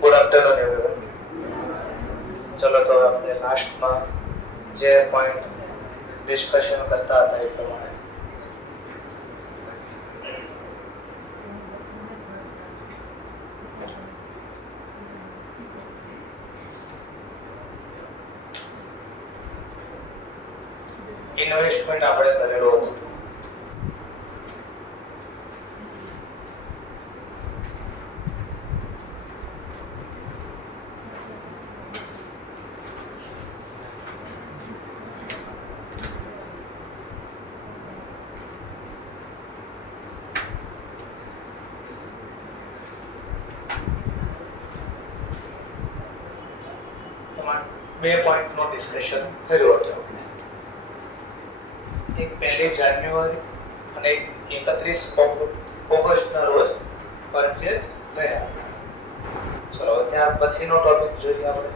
Good afternoon everyone. ચલો તો આપણે લાસ્ટમાં જે પોઈન્ટ ડિસ્કશન કરતા હતા એ પ્રમાણે ઇન્વેસ્ટમેન્ટ આપણે કરેલું હતું. બે પોઈન્ટનું ડિસ્કશન કર્યું હતું આપણે. એક 1 જાન્યુઆરી અને 31 ઓગસ્ટના રોજ પરચેસ કર્યા હતા. ચલો ત્યાર પછીનો ટોપિક જોઈએ આપણે.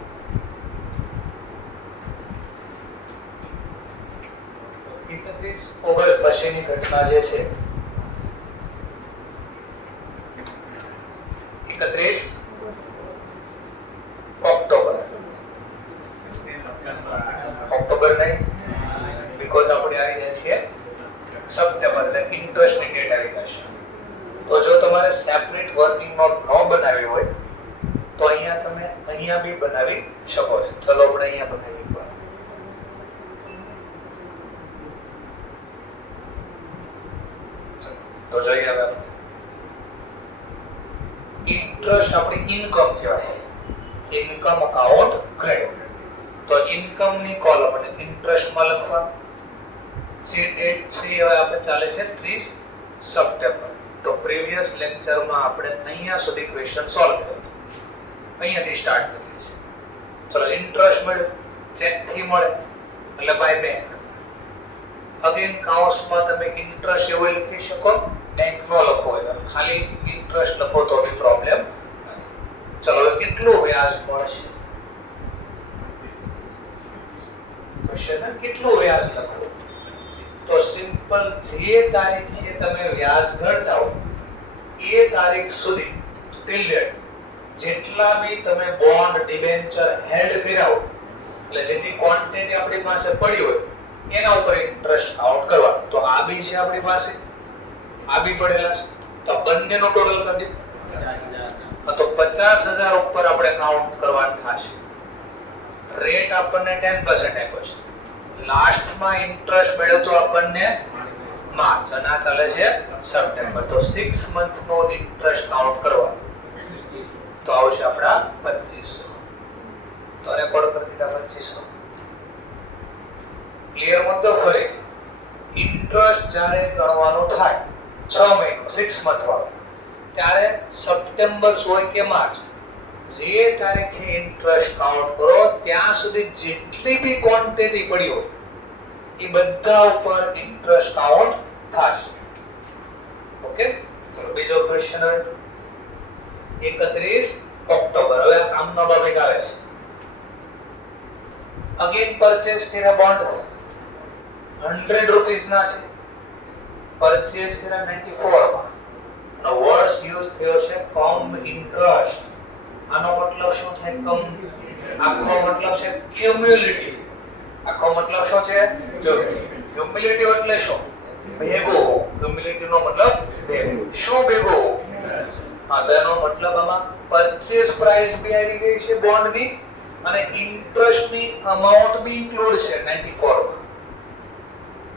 ઓગસ્ટ પછીની ઘટના જે છે 31 ઓક્ટોબર નહીં, બીકોઝ આપણે આવી જાય છે સપ્ટેમ્બર, એટલે ઇન્ટરેસ્ટની ડેટ આવી જશે. તો જો તમારે સેપરેટ વર્કિંગ નોટ ન બનાવી હોય તો અહીંયા તમે અહીંયા બી બનાવી શકો છો. ચલો આપણે અહીંયા બનાવી એકવાર. તો જોઈએ હવે આપણે ઇન્ટરેસ્ટ આપણી ઇન્કમ કહેવાય, ઇન્કમ અકાઉન્ટ ક્રેડિટ. તો ઇન્કમ ની કોલમ અને ઇન્ટરેસ્ટ માં લખવાનું. જે ડેટ છે હવે આપણે ચાલે છે 30 સપ્ટેમ્બર. તો પ્રીવિયસ લેક્ચરમાં આપણે અહીંયા સુધી ક્વેશ્ચન સોલ્વ કર્યો હતો. અહીંયાથી સ્ટાર્ટ કરીએ છીએ. ચલો ઇન્ટરેસ્ટ મળ્યો, ચેક થી મળે એટલે બાય બેંક. અગેન કાઉન્સમાં તમે ઇન્ટરેસ્ટ એવું લખી શકો, બેંક નો લખો હોય તો ખાલી ઇન્ટરેસ્ટ લખો તો બી પ્રોબ્લેમ નથી. ચલો કેટલું વ્યાજ મળશે? ક્વેશ્ચન કેટલું વ્યાજ લખો? તો સિમ્પલ જે તારીખે તમે વ્યાજ ગણતા હો એ તારીખ સુધી ટિલ ડેટ જેટલા બી તમે બોન્ડ ડિબેન્ચર હેલ્ડ કર્યા હો, એટલે જેટલી ક્વોન્ટિટી આપણી પાસે પડી હોય એના ઉપર ઇન્ટરેસ્ટ કાઉન્ટ કરવાનો. તો આ બી છે આપણી પાસે, આ બી પડેલા છે, તો બંનેનો ટોટલ કરી દો. તો 50,000 ઉપર આપણે કાઉન્ટ કરવાનું થશે. રેટ આપણને 10% આપ્યો છે. લાસ્ટમાં ઇન્ટરેસ્ટ મળ્યો તો આપણને માર્ચ અને આ ચાલે છે સપ્ટેમ્બર. તો 6 મંથ નો ઇન્ટરેસ્ટ કાઉન્ટ કરવાનો. તો આવશે આપણા 2500. તો રેકોર્ડ કરી દીધા 2500. ક્લિયર મુદ્દો? ફરી ઇન્ટરેસ્ટ જ્યારે ગણવાનું થાય 6 મહિનો 6 મંથ વાળો, ત્યારે સપ્ટેમ્બર હોય કે માર્ચ, જે તારીખે ઇન્ટરેસ્ટ કાઉન્ટ કરો ત્યાં સુધી જેટલી બી ક્વોન્ટિટી પડી હોય એ બધા ઉપર ઇન્ટરેસ્ટ કાઉન્ટ થશે. ઓકે, ચલો બીજો ક્વેશ્ચન. હવે 31 ઓક્ટોબર. હવે આમનો ટોપિક આવે છે. અગેન પરચેસ કર્યા બોન્ડ 100 રૂપીસ ના છે, પરચેસ કર્યા 94 માં અને વર્ડ્સ યુઝ થયો છે કમ ઇન્ટરેસ્ટ. આનો મતલબ શું થાય? કમ. આખો મતલબ છે ક્યુમ્યુલેટિવ. આખો મતલબ શું છે? ક્યુમ્યુલેટિવ એટલે શું? ભેગો હો. ક્યુમ્યુલેટિવ નો મતલબ ભેગો. શું ભેગો હો? હા, તો એનો મતલબ આમાં પરચેસ પ્રાઇસ બી આવી ગઈ છે બોન્ડ ની અને ઇન્ટરેસ્ટ ની અમાઉન્ટ બી ઇન્ક્લુડ છે 94 માં.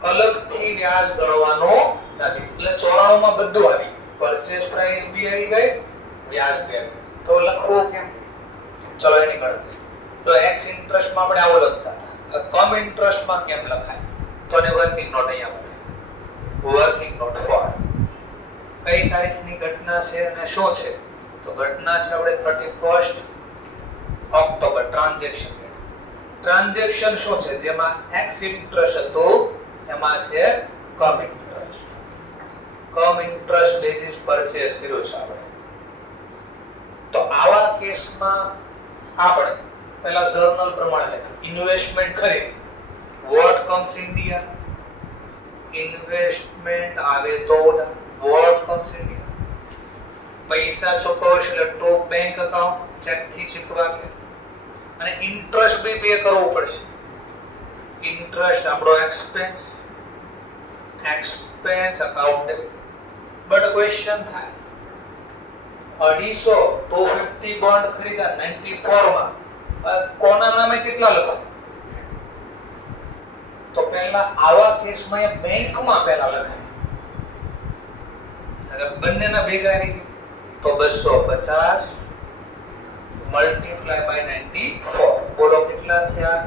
અલગથી વ્યાજ ગણવાનો નથી. એટલે 94 માં બધું આવી ગયું. પરચેસ પ્રાઇસ બી આવી ગઈ, વ્યાજ બી આવી ગયું. તો લખવું કેમ? ચલો એની ગણતરી. તો એક્સ ઇન્ટરેસ્ટમાં આપણે આવો લખતા હતા. કમ ઇન્ટરેસ્ટમાં કેમ લખાય? તો ને વર્કિંગ નોટ અહીંયા મળે. વર્કિંગ નોટ ફોર કઈ તારીખની ઘટના છે અને શું છે? તો ઘટના છે આપણે 31 ઓક્ટોબર. ટ્રાન્ઝેક્શન. ટ્રાન્ઝેક્શન શું છે? જેમાં એક્સ ઇન્ટરેસ્ટ હતો એમાં છે કમ ઇન્ટરેસ્ટ. કમ ઇન્ટરેસ્ટ બેસિસ પરચેસ કર્યું છે આપણે. તો આવા કેસમાં આપણે પહેલા જર્નલ પ્રમાણે લખ્યું. ઇન્વેસ્ટમેન્ટ ખરીદી. Vote comes India? ઇન્વેસ્ટમેન્ટ આવે તો ઉધાર, વોટ કમ્સ ઇન્ડિયા. પૈસા ચૂકવશો એટલે ટુ બેંક અકાઉન્ટ, ચેક થી ચૂકવા લે, અને ઇન્ટરેસ્ટ બી પે કરવું પડશે. ઇન્ટરેસ્ટ આપણો એક્સપેન્સ અકાઉન્ટ. બટ ક્વેશ્ચન થાય 250 બોન્ડ ખરીદા 94 માં, કોના નામે કેટલા લખો? તો પહેલા આવા કેસમાં એ બેંકમાં પહેલા લખાય. અગર બંનેના ભેગા રહી તો 250 મલ્ટીપ્લાય બાય 94. બોલો કેટલા થયા?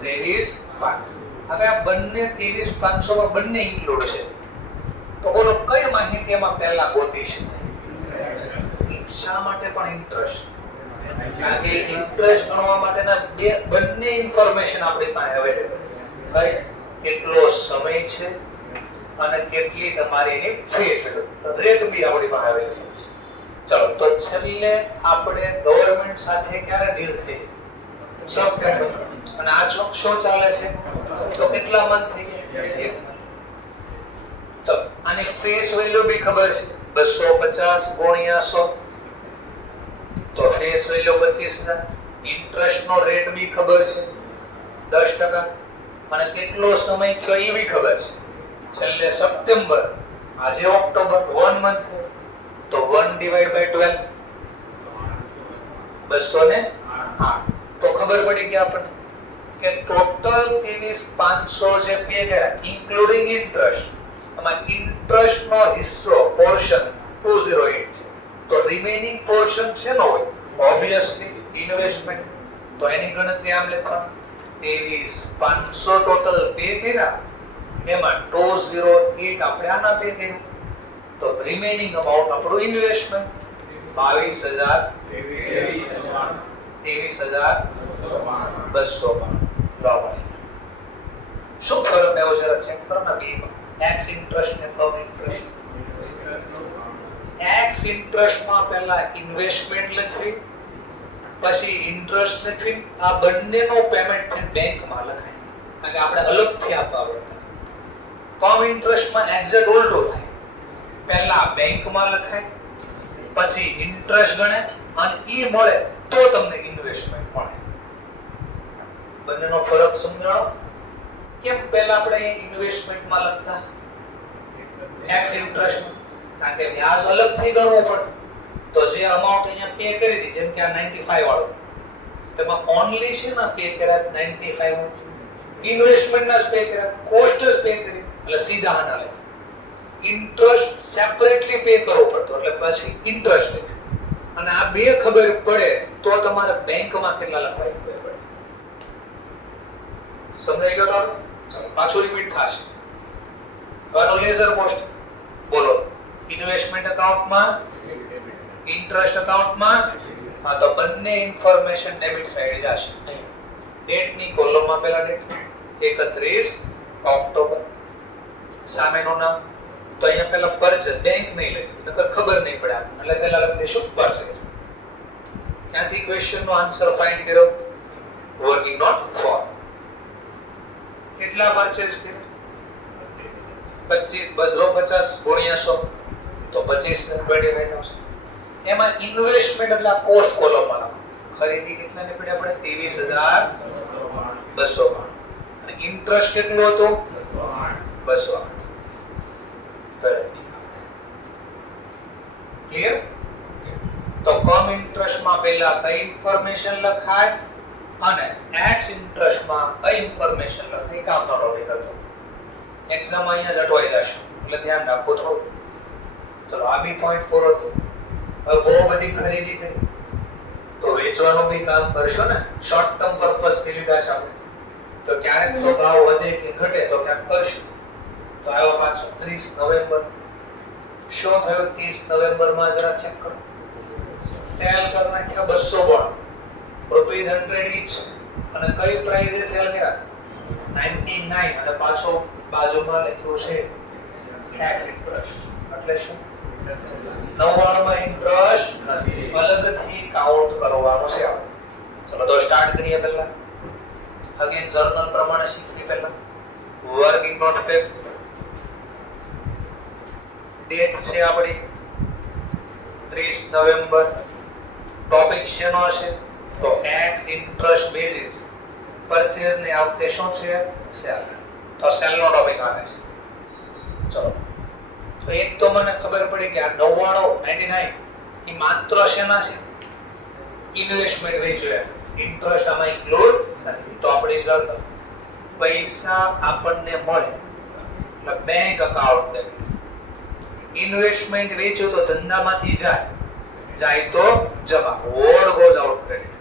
23,500. હવે આ બંને 23,500 માં બંને ઇન્ક્લુડ છે, તો બોલો કઈ માહિતી એમાં પહેલા ગોતી શકાય? શા માટે પણ ઇન્ટરેસ્ટ? કારણ કે ઇન્ટરેસ્ટ ગણવા માટેના બંને ઇન્ફોર્મેશન આપણી પાસે અવેલેબલ છે. કેટલો સમય છે અને કેટલી તમારી એની ફીસ, રેટ બી આપણી પાસે અવેલેબલ છે. ચલો, તો છેલ્લે આપણે ગવર્નમેન્ટ સાથે ક્યારે ડીલ થઈ? સપ્ટેમ્બર. અને આ શું ચાલે છે? તો કેટલા મંથ થઈ ગયા? 1 મંથ. ચલો, આની ફેસ વેલ્યુ બી ખબર છે, 250 ગુણ્યા 100, તો ફેસ વેલ્યુ 25,000. ઇન્ટરેસ્ટ નો રેટ બી ખબર છે 10%, અને કેટલો સમય થયો એ બી ખબર છે. છેલ્લે સપ્ટેમ્બર, આજે ઓક્ટોબર, 1 મંથ, તો 1/12 208. તો ખબર પડી કે આપણને કે ટોટલ 23,500 જે પે કર્યા ઇન્ક્લુડિંગ ઇન્ટરેસ્ટ, આમાં ઇન્ટરેસ્ટ નો હિસ્સો પોર્શન 208 છે. તો રિમેનિંગ પોર્શન શેનો હોય? Obviously investment. તો એની ગણતરી આમ લખવાની, 23,500 ટોટલ પે કર્યા, એમાં 208 આપણે આના પે કર્યા, તો રિમેનિંગ અમાઉન્ટ આપણું ઇન્વેસ્ટમેન્ટ 23,292. શું ફરક આવ્યો જરા ચેક કરો ને બેમાં, એક્સ ઇન્ટરેસ્ટ ને કમ ઇન્ટરેસ્ટ. એક્સ ઇન્ટરેસ્ટ માં પહેલા ઇન્વેસ્ટમેન્ટ લખવી, પછી ઇન્ટરેસ્ટ લખવી, આ બંનેનો પેમેન્ટ થઈને બેંકમાં લખાય, કારણ કે આપણે અલગથી આપવા પડતા. કમ ઇન્ટરેસ્ટ માં એક્ઝેક્ટ ઉલટો થાય, પહેલા બેંકમાં લખાય, પછી ઇન્ટરેસ્ટ ગણે, અને ઈ મળે તો તમને ઇન્વેસ્ટમેન્ટ મળે. બંનેનો ફરક સમજાણો. કેમ પહેલા આપણે ઇન્વેસ્ટમેન્ટમાં લખતા એક્સ ઇન્ટરેસ્ટ? કારણ કે વ્યાજ અલગથી ગણવું પડે. તો જે અમાઉન્ટ અહીંયા પે કરી હતી, જેમ કે આ 95 વાળો, તેમાં ઓન્લી છે ને પે કર્યા 95, ઇન્વેસ્ટમેન્ટના જ પે કર્યા, કોસ્ટ જ પે કરી, એટલે સીધા આના લખ્યું. ઇન્ટરેસ્ટ સેપરેટલી પે કરવો પડતો, એટલે પછી ઇન્ટરેસ્ટ લખ્યું. અને આ બે ખબર પડે તો તમારે બેંકમાં કેટલા લખવાય ખબર પડે. સમજાઈ ગયો? ચાલો પાછું રિપીટ થશે. આનો લેઝર પોસ્ટ બોલો. ઇન્વેસ્ટમેન્ટ અકાઉન્ટમાં, ઇન્ટરેસ્ટ અકાઉન્ટમાં, હા, તો બંને ઇન્ફોર્મેશન ડેબિટ સાઈડ જશે. અહીં ડેટની કોલમમાં પહેલા ડેટ 31 ઓક્ટોબર, સામેનું નામ, તો અહીંયા પહેલા પરચેસ, બેંક નહીં લખ્યું, નકર ખબર નહીં પડે આપણને, એટલે પહેલા લખી દઈશું પરચેસ. ક્યાંથી ક્વેશ્ચનનો આન્સર ફાઇન્ડ કર્યો? Working note four. કેટલા પરચેસ કર્યા? 250 ગુણ્યા 100, તો 25,000. એમાં ઇન્વેસ્ટમેન્ટ એટલે આ કોસ્ટ કોલમમાં નાખો. ખરીદી કેટલાને પડ્યા આપણે? 23,292. અને ઇન્ટરેસ્ટ કેટલો હતો? 208. ક્લિયર? તો કમ ઇન્ટરેસ્ટમાં પહેલા કઈ ઇન્ફોર્મેશન લખાય અને એક્સ ઇન્ટરેસ્ટમાં કઈ ઇન્ફોર્મેશન લખાય, કામનો ટોપિક હતો. એક્ઝામ અહીંયા જ અટવાઈ જશે, એટલે ધ્યાન રાખો થોડું. ચલો, આ બી પોઈન્ટ પૂરો થયો. હવે બહુ બધી ખરીદી કરી, તો વેચવાનું બી કામ કરશો ને. શોર્ટ ટર્મ પર્પઝ થી લીધા છે આપણે, તો ક્યારેક તો ભાવ વધે કે ઘટે તો ક્યાંક કરશું. તો આવ્યો પાછો 30 નવેમ્બર. શું થયું 30 નવેમ્બરમાં? જરા ચેક કરો. સેલ કરી નાખ્યા 200 બોન્ડ, ₹100 ઈચ. અને કઈ પ્રાઇસે સેલ કર્યા? 99. અને પાછો બાજુમાં લખ્યું છે ટેક્સ ઇન્ટરેસ્ટ. એટલે શું? 99 માં ઇન્ટરેસ્ટ નથી, અલગથી કાઉન્ટ કરવાનો છે આપણે. ચલો તો સ્ટાર્ટ કરીએ. પહેલા અગેન જર્નલ પ્રમાણે શીખી. પહેલા વર્કિંગ નોટ 5 ડેટ છે આપણી 30 નવેમ્બર. ટોપિક શેનો હશે? તો એક્સ ઇન્ટરેસ્ટ બેઝિસ પરચેઝ ને આ વખતે શું છે? સેલ. તો સેલ નો ટોપિક આવે છે. ચલો, તો એક તો મને ખબર પડી કે આ 99 એ માત્ર શેના છે? ઇન્વેસ્ટમેન્ટ વેચ્યો. ઇન્ટરેસ્ટ આમાં ઇન્ક્લુડ નથી. તો આપણી શરત પૈસા આપણને મળે એટલે બેંક અકાઉન્ટ ડેબિટ. ઇન્વેસ્ટમેન્ટ વેચ્યો તો ધંધામાંથી જાય તો જમા. Ward goes out credit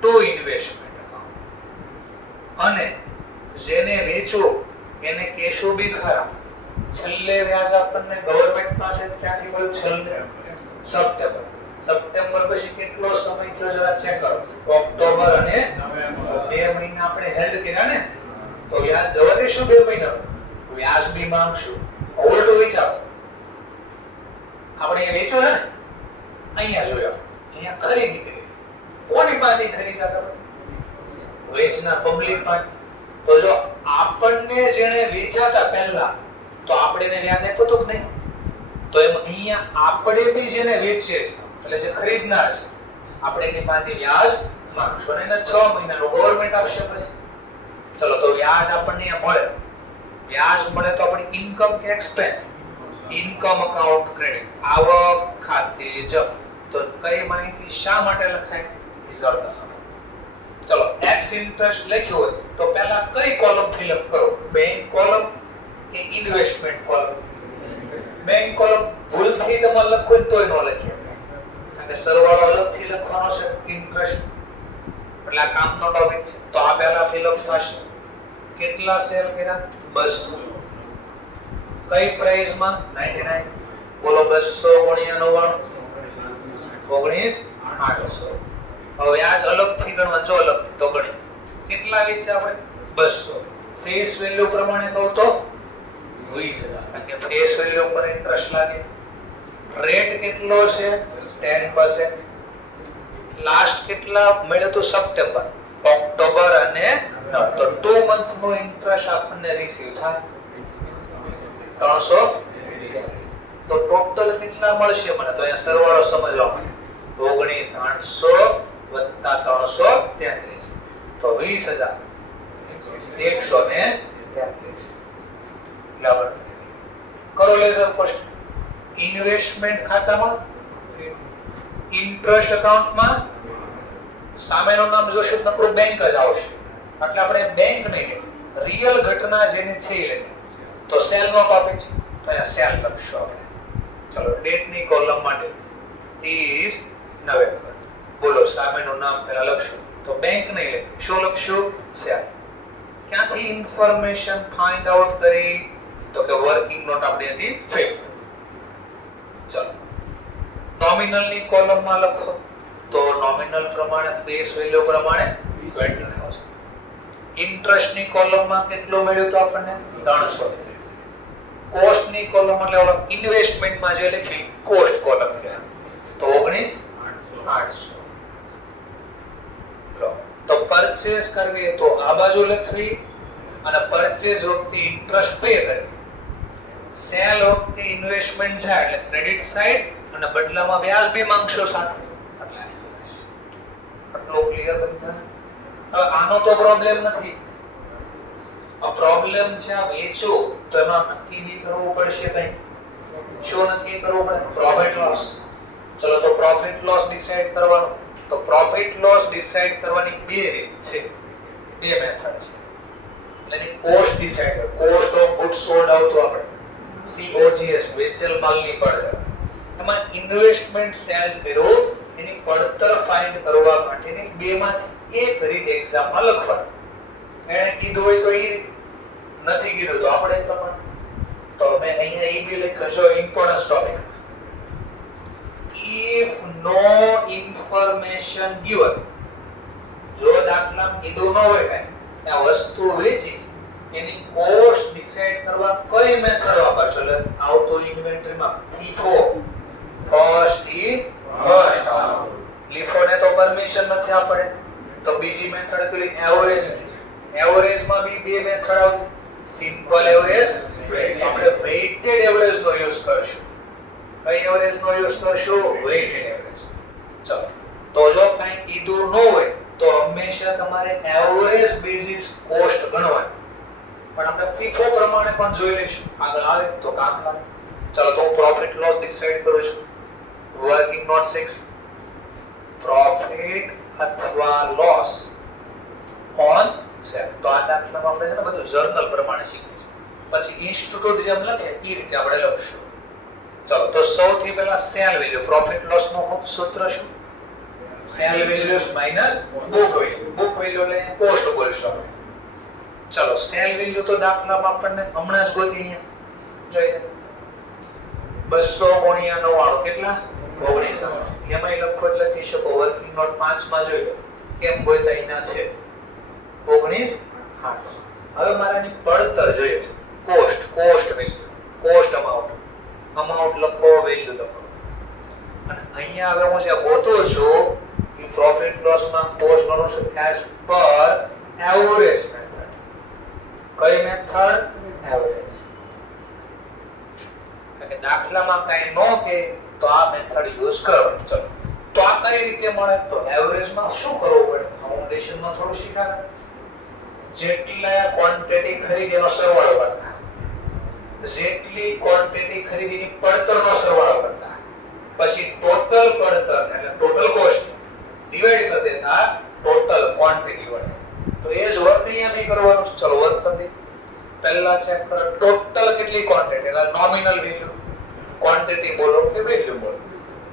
two investment account. અને જેને વેચો એને કેશો બી ખરા. છેલ્લે વ્યાજ આપણને ગવર્નમેન્ટ પાસે ક્યાંથી મળ્યું? છેલ્લે સપ્ટેમ્બર. સપ્ટેમ્બર પછી કેટલો સમય થયો જરા ચેક કરો. ઓક્ટોબર અને 2 મહિના આપણે હેલ્ડ કર્યા ને, તો વ્યાજ જવા દેશું 2 મહિના. વ્યાજ બી માંગશું. ઓલ્ડ વિચારો, આપણે એ વેચો છે ને, અહીંયા જોયો, અહીંયા ખરીદી કરી. કોની પાસેથી ખરીદા તમે? વેચનાર પબ્લિક પાસેથી. તો જો આપણને જેણે વેચાતા પહેલા, તો આપણે એને વ્યાજ આપ્યો તો કે નહીં? તો એમ અહીંયા આપણે બી જેને વેચીએ છે એટલે જે ખરીદનાર છે આપણે એની પાસેથી વ્યાજ માંગશું અને એને 6 મહિનાનું ગવર્નમેન્ટ આપશે પછી. ચલો, તો વ્યાજ આપણને મળે. વ્યાજ મળે તો આપણી ઇન્કમ કે એક્સપેન્સ? Income account credit. આવક ખાતે જમા. તો કઈ માહિતી શા માટે લખાય? રિઝલ્ટ. ચલો, એક્સ ઇન્ટરેસ્ટ લખ્યું હોય તો પહેલા કઈ કોલમ ફિલ અપ કરો? બેંક કોલમ કે ઇન્વેસ્ટમેન્ટ કોલમ? Bank column. ભૂલથી તમે લખો તોય ન લખીએ, કારણ કે સરવાળો અલગથી લખવાનો છે. ઇન્ટરેસ્ટ એટલે આ કામનો ટોપિક છે. તો આ પહેલા ફિલ અપ થશે. કેટલા સેલ કર્યા? 200. કઈ પ્રાઇસમાં? 99. બોલો, 200 ગુણ્યા 99 19800. હવે વ્યાજ અલગથી ગણવા. જો અલગથી તો ગણી કેટલા વેચ્યા આપણે? 200. ફેસ વેલ્યુ પ્રમાણે કહું તો 20000, કારણ કે ફેસ વેલ્યુ પર ઇન્ટરેસ્ટ લાગે. રેટ કેટલો છે? 10%. લાસ્ટ કેટલા મળ્યું તો? સપ્ટેમ્બર, ઓક્ટોબર અને તો 2 મંથ નો ઇન્ટરેસ્ટ આપણને રિસીવ થાય 300. તો ટોટલ કેટલા મળશે મને? તો અહીંયા સરવાળો સમજવા માટે 19800 વત્તા 333, તો 20133. કરો લેઝર કોસ્ટ. ઇન્વેસ્ટમેન્ટ ખાતામાં, ઇન્ટરેસ્ટ અકાઉન્ટમાં સામેનું નામ જોશે તો નકરું બેંક જ આવશે. એટલે આપણે બેંક નહીં, રિયલ ઘટના જેની છે એ લઈએ. તો સેલ નો ટોપિક છે તો અહીંયા સેલ લખશું આપણે. ચલો, ડેટની કોલમ માટે 30 નવેમ્બર. બોલો, સામેનું નામ પહેલા લખશું. તો બેંક નહીં લખી, શું લખશું? સેલ. ક્યાંથી ઇન્ફોર્મેશન ફાઇન્ડ આઉટ કરી? તો કે વર્કિંગ નોટ આપણે હતી 5th. ચલો, નોમિનલ ની કોલમમાં લખો. તો નોમિનલ પ્રમાણે ફેસ વેલ્યુ પ્રમાણે 20000. ઇન્ટરેસ્ટ ની કોલમમાં કેટલો મળ્યું તો આપણને? 300. કોસ્ટ ની કોલમ એટલે ઓલો ઇન્વેસ્ટમેન્ટ માં જે લખી કોસ્ટ કોલમ કહેવાય, તો 19800. લો, તો પરચેઝ કરવી તો આ બાજુ લખવી અને પરચેઝ વખતે ઇન્ટરેસ્ટ પે કરવી. સેલ વખતે ઇન્વેસ્ટમેન્ટ છે એટલે ક્રેડિટ સાઈડ અને બદલામાં વ્યાજ બી માંગશો સાથે. એટલે આટલો ક્લિયર બધા. હવે આનો તો પ્રોબ્લેમ નથી. આ પ્રોબ્લેમ છે આ વેચો તો એમાં નક્કી બી કરવું પડશે કઈ. શું નક્કી કરવું પડે? Profit loss. ચલો, તો પ્રોફિટ લોસ ડિસાઈડ કરવાનો. તો પ્રોફિટ લોસ ડિસાઈડ કરવાની બે રીત છે, બે મેથડ છે. એટલે એની કોસ્ટ ડિસાઈડ કરો. કોસ્ટ ઓફ ગુડ્સ સોલ્ડ આવતો આપણે COGS, વેચેલ માલની પડતર. એમાં ઇન્વેસ્ટમેન્ટ સેલ કર્યો એની પડતર ફાઇન્ડ કરવા માટેની બેમાંથી એક રીત એક્ઝામમાં લખવાનું. એણે કીધું હોય તો એ નથી કીધું તો આપણે એ પ્રમાણે. તો મેં અહીંયા એ બી લખ્યું છે importance topic. If no information given, જો દાખલામાં કીધું ન હોય કઈ આ વસ્તુ વેચી એની કોસ્ટ ડિસાઈડ કરવા કઈ મેથડ વાપરશો? એટલે આવતો ઇન્વેન્ટરીમાં FIFO, first in first out. LIFO ને તો પરમિશન નથી આપણે, તો બીજી મેથડ પેલી એવરેજ. એવરેજ માં બી બે મેથડ આવતી, સિમ્પલ એવરેજ વેઇટ. આપણે વેઇટેડ એવરેજ નો યુઝ કરશું. કઈ એવરેજ નો યુઝ કરશું? Weighted average. ચલો તો જો કઈ કીધું ન હોય તો હંમેશા તમારે એવરેજ બેઝિસ કોસ્ટ ગણવાની. પણ આપણે ફીફો પ્રમાણે પણ જોઈ લઈશું. આગળ આવે તો કામ લાગે. ચલો તો પ્રોફિટ લોસ ડિસાઈડ કરું છું. વર્કિંગ નોટ 6 પ્રોફિટ અથવા લોસ ઓન સેલ. તો આ દાખલામાં આપણે છે ને બધું જર્નલ પ્રમાણે શીખીએ છીએ. પછી ઇન્સ્ટિટ્યૂટ જેમ લખે એ રીતે આપણે લખશું. ચલો તો સૌથી પહેલા સેલ વેલ્યુ. પ્રોફિટ લોસ નો સૂત્ર શું? Cell values minus book value. Book value એટલે કોસ્ટ બોલશું આપણે. ચલો સેલ વેલ્યુ તો દાખલામાં આપણને હમણાં જ ગોતી અહીંયા જોઈએ 200 ગુણ્યા 99 કેટલા? 19. એમાં લખો એટલે લખી શકો. વર્કિંગ નોટ 5 માં જોઈ લો કેમ ગોતા અહીંયા છે 19. હવે મારાની પડતર જોઈએ છે. કોસ્ટ વેલ્યુ, કોસ્ટ અમાઉન્ટ લખો, વેલ્યુ લખો. અને અહીંયા હવે હું જે ગોતું છું એ પ્રોફિટ લોસ માં કોસ્ટ ગણું છું એઝ પર એવરેજ મેથડ. કઈ મેથડ? એવરેજ. કે દાખલામાં કઈ નો કે તો આ મેથડ યુઝ કરવાની. ચલો તો આ કઈ રીતે મળે? તો એવરેજ માં શું કરવું પડે? ફાઉન્ડેશન માં થોડું શીખાડે. જેટલા ક્વોન્ટિટી ખરીદી એનો સરવાળો કરતા, જેટલી ક્વોન્ટિટી ખરીદીની પડતરનો સરવાળો કરતા, પછી ટોટલ પડતર એટલે ટોટલ કોસ્ટ ડિવાઇડ કરી દેતા ટોટલ ક્વોન્ટિટી વડે. તો એ જ વર્ક અહીંયા નહીં કરવાનું. ચલો વર્ક કરી દે. પહેલા ચેક કરો ટોટલ કેટલી ક્વોન્ટિટી એટલે નોમિનલ વેલ્યુ. ક્વોન્ટિટી બોલો કે વેલ્યુ બોલો?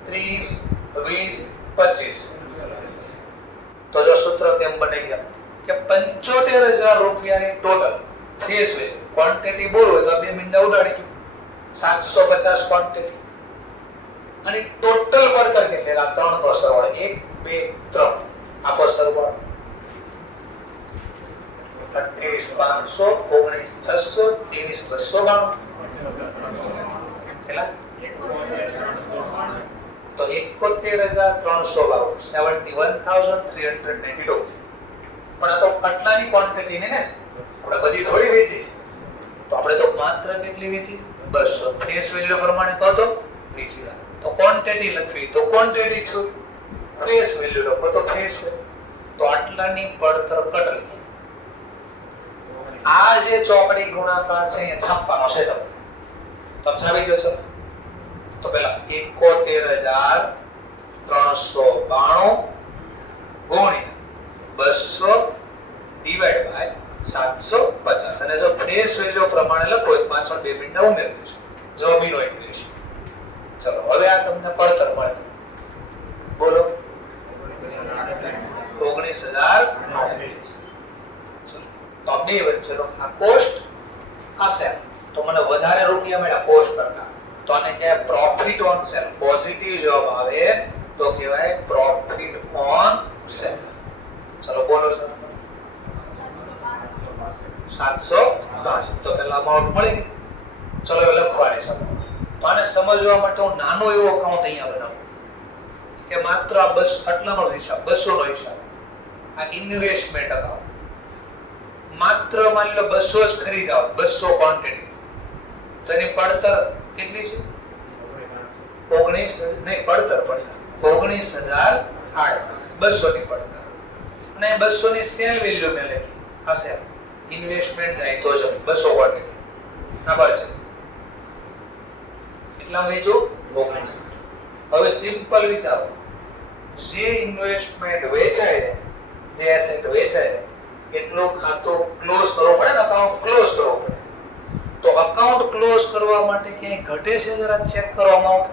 30 20 25. તો જો સૂત્ર કેમ બની ગયા કે 75000 રૂપિયાની ટોટલ ફેસ વેલ્યુ. ક્વોન્ટિટી બોલો તો બે મિનિટ ઉડાડી ગયું 750 ક્વોન્ટિટી. અને ટોટલ પડતર કેટલી? આ ત્રણ નો સરવાળો 1 2 3 આપો સરવાળો 28500 19600 23292 કેટલા? તો 71392 71392. પણ આ તો આટલાની ક્વોન્ટિટી ને આપણે બધી થોડી વેચી. તો આપણે તો માત્ર કેટલી વેચી? 200. ફેસ વેલ્યુ પ્રમાણે કહો તો 20000. તો ક્વોન્ટિટી લખવી તો ક્વોન્ટિટી છું, ફેસ વેલ્યુ લખો તો ફેસ વેલ્યુ. તો આટલાની પડતર કટલી. આ જે ચોકડી ગુણાકાર છે એ છાપવાનો છે. તમે છાપી દો છો. તો પહેલા 71392 ગુણ્યા 200 ડિવાઇડ બાય 750. અને જો ફેસ વેલ્યુ પ્રમાણે લખો તો પાછળ 2 મિનિટ ઉમેરી દેજો. જવાબ ઈનો જ રહેશે. ચલો હવે આ તમને પડતર મળે. બોલો 19030. તો બે વચ્ચેનો આ કોસ્ટ આ સેલ. તો મને વધારે રૂપિયા મળ્યા કોસ્ટ કરતા. તો આને કહેવાય પ્રોફિટ ઓન સેલ. પોઝિટિવ જવાબ આવે તો કહેવાય પ્રોફિટ ઓન સેલ. ચલો બોલો સર 762. તો પેલા અમાઉન્ટ મળી ગઈ. ચલો હવે લખવાની છે. તો આને સમજવા માટે હું નાનો એવો અકાઉન્ટ અહીંયા બનાવું કે માત્ર આ બસ આટલાનો હિસાબ 200 નો હિસાબ. આ ઇન્વેસ્ટમેન્ટ અકાઉન્ટ. માત્ર માની લો 200 જ ખરીદાવ 200 ક્વોન્ટિટી. તો એની પડતર કેટલી છે? 19 નહીં પડતર 19038. 200 ની પડતર. અને 200 ની સેલ વેલ્યુ મેં લખી. આ સેલ ઇન્વેસ્ટમેન્ટ જાય તો જ 200 ક્વોન્ટિટી. આ પરચેઝ કેટલા વેચો? 19. હવે સિમ્પલ વિચારો. જે ઇન્વેસ્ટમેન્ટ વેચાય, જે એસેટ વેચાય એટલું ખાતું ક્લોઝ કરવો પડે ને, અકાઉન્ટ ક્લોઝ કરવો પડે. તો અકાઉન્ટ ક્લોઝ કરવા માટે ક્યાંય ઘટે છે? જરા ચેક કરો. અમાઉન્ટ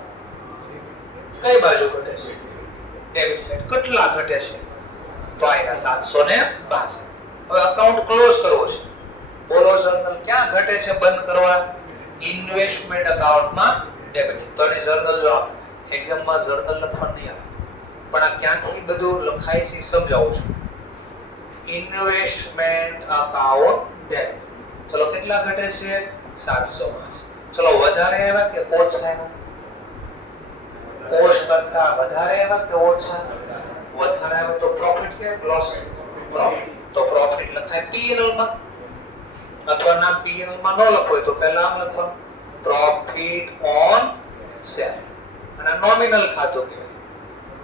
કઈ બાજુ ઘટે છે? Debit side. કેટલા ઘટે છે? તો આયા 762. હવે અકાઉન્ટ ક્લોઝ કરવો છે. બોલો જર્નલ ક્યાં ઘટે છે બંધ કરવા? ઇન્વેસ્ટમેન્ટ અકાઉન્ટમાં ડેબિટ. તો એની જર્નલ જો આપણે એક્ઝામમાં જર્નલ લખવાનું નહીં આવે, પણ આ ક્યાંથી બધું લખાય છે સમજાવું છું. Investment account debit. ચલો કેટલા ઘટે છે? 705. ચલો વધારે આવ્યા કે ઓછા આવ્યા? કોસ્ટ કરતા વધારે આવ્યા કે ઓછા? વધારે આવે તો પ્રોફિટ કે લોસ? પ્રોફિટ. તો પ્રોફિટ લખાય P&L માં. અથવા નામ P&L માં ન લખો તો પહેલા આમ લખવાનું પ્રોફિટ ઓન સેલ, અને નોમિનલ ખાતું કહેવાય.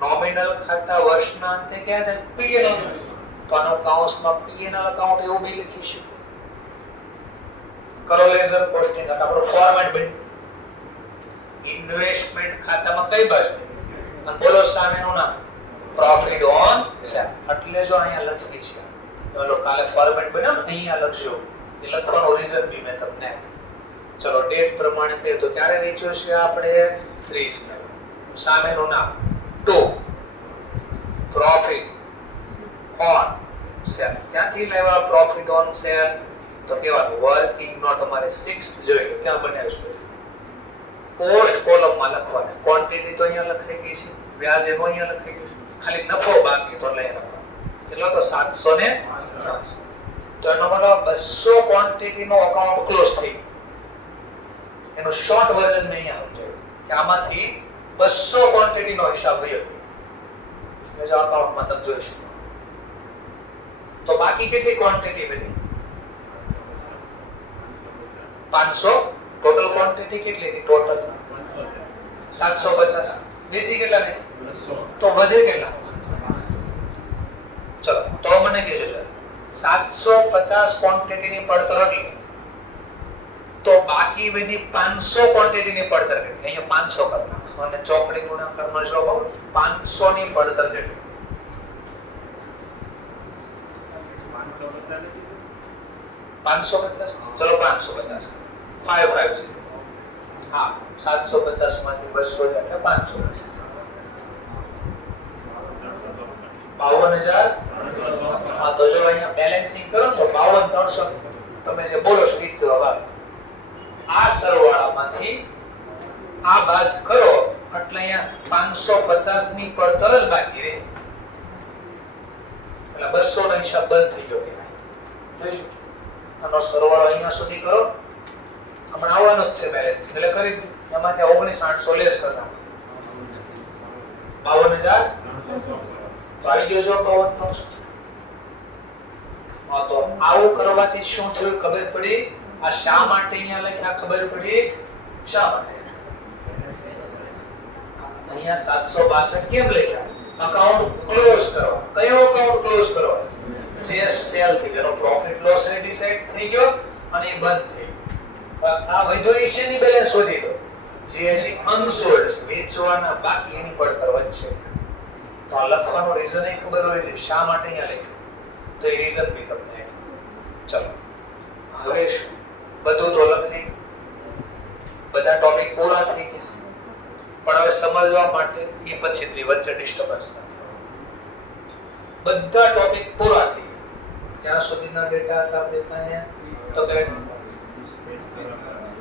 નોમિનલ ખાતા વર્ષના અંતે ક્યાં છે? P&L. તો આનો કાઉન્સમાં P&L એકાઉન્ટ એવું બી લખી શકો. કરો લેઝર કોસ્ટિંગ આપણો ફોર્મેટ બન્યું. ઇન્વેસ્ટમેન્ટ ખાતામાં કઈ બાજુ? અને બોલો સામેનું નામ પ્રોફિટ ઓન સેલ. એટલે જો અહીંયા લખી છે ચલો કાલે ફોર્મેટ બન્યો ને અહીંયા લખજો. એ લખવાનો રીઝન બી મેં તમને. ચલો ડેટ પ્રમાણે કહ્યું તો ક્યારે વેચ્યો છે આપણે? 30 ને. સામેનું નામ ટુ પ્રોફિટ ઓન સેલ. ક્યાંથી લાવ્યા પ્રોફિટ ઓન સેલ? તો કેવાનું વર્કિંગ નોટ અમારે 6 જોઈએ ત્યાં બનાવીશું. કોસ્ટ કોલમમાં લખવાના. ક્વોન્ટિટી તો અહીંયા લખાઈ ગઈ છે, વ્યાજ એનો અહીંયા લખાઈ ગયું છે, ખાલી નફો બાકી તો લઈ લખવાનો. કેટલો તો 750. તો એનો મતલબ 200 ક્વોન્ટિટીનો અકાઉન્ટ ક્લોઝ થઈ ગયો. એનો શોર્ટ વર્ઝન મેં અહીંયા સમજાવ્યું કે આમાંથી 200 ક્વોન્ટિટીનો હિસાબ ગયો. એટલે જો અકાઉન્ટમાં તમે જોઈ શકો. તો બાકી કેટલી ક્વોન્ટિટી બધી? 500. ટોટલ ક્વોન્ટિટી કેટલી હતી? ટોટલ 750. બીજી કેટલા ને? તો વધે કેટલા? ચલો તો મને કહેજો જરા 750 ક્વોન્ટિટીની પડતર હતી તો બાકી બધી 500 ક્વોન્ટિટીની પડતર કેટલી? અહીંયા 500 કરી નાખો અને ચોકડી ગુણાકારનો જવાબ આવે 500 ની પડતર કેટલી? 550. ચલો 550 550. હા 750 માંથી 200 જાય એટલે 550. 52000. હા તો જો અહીંયા બેલેન્સિંગ કરો તો 52300 તમે જે બોલો છો એ જવાબ આવે. આ સરવાળામાંથી આ બાદ કરો એટલે અહીંયા 550 ની પડતર જ બાકી રહે. એટલે 200 નો હિસાબ બંધ થઈ ગયો કહેવાય. જોઈશું આનો સરવાળો અહીંયા સુધી કરો. હમણાં આવવાનો જ છે બેલેન્સ એટલે કરી દો. એમાંથી 19800 લેસ કરી નાખો. 52000 તો આવી ગયો છો 52300. હા તો આવું કરવાથી શું થયું ખબર પડી? આ શા માટે અહીંયા લખ્યા ખબર પડી? શા માટે અહીંયા 762 કેમ લખ્યા? અકાઉન્ટ ક્લોઝ કરવા. કયો અકાઉન્ટ ક્લોઝ કરવા? જે સેલ થઈ ગયો, પ્રોફિટ લોસ ડિસાઈડ થઈ ગયો અને એ બંધ થઈ ગયો. આ વધુ એશિયનની બેલેન્સ શોધી દો જે હજી અનસોલ્ડ છે, વેચવાના બાકી એની પડતર વચ્ચે. તો આ લખવાનો રીઝન એ ખબર હોય છે શા માટે અહીંયા લખ્યું. તો એ રીઝન બી તમને ચલો હવે શું બધું તો લખાઈ, બધા ટોપિક પૂરા થઈ ગયા. પણ હવે સમજવા માટે એ પછીથી વચ્ચે ડિસ્ટર્બન્સ ના થાય. બધા ટોપિક પૂરા થઈ ગયા. ક્યાં સુધીના ડેટા હતા આપણે ત્યાં? તો કે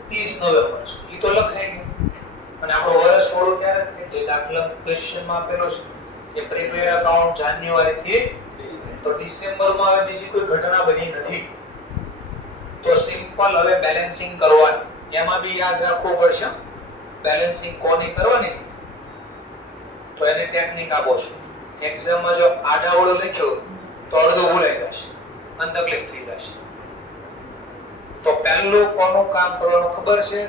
30 નવેમ્બર સુધી. એ તો લખાઈ ગયું. અને આપણો વર્ષ પૂરું ક્યારે થાય? તો દાખલા ક્વેશ્ચનમાં આપેલો છે કે પ્રીપેડ અકાઉન્ટ જાન્યુઆરી થી તો ડિસેમ્બરમાં હવે બીજી કોઈ ઘટના બની નથી. તો સિમ્પલ હવે બેલેન્સિંગ કરવાની. એમાં બી યાદ રાખવું પડશે બેલેન્સિંગ કોની કરવાની. તો એની ટેકનિક આપો છો. એક્ઝામમાં જો આડાવડો લખ્યો તો અડધો ભૂલાઈ જશે અને તકલીફ થઈ જશે. તો પહેલું કોનું કામ કરવાનું ખબર છે?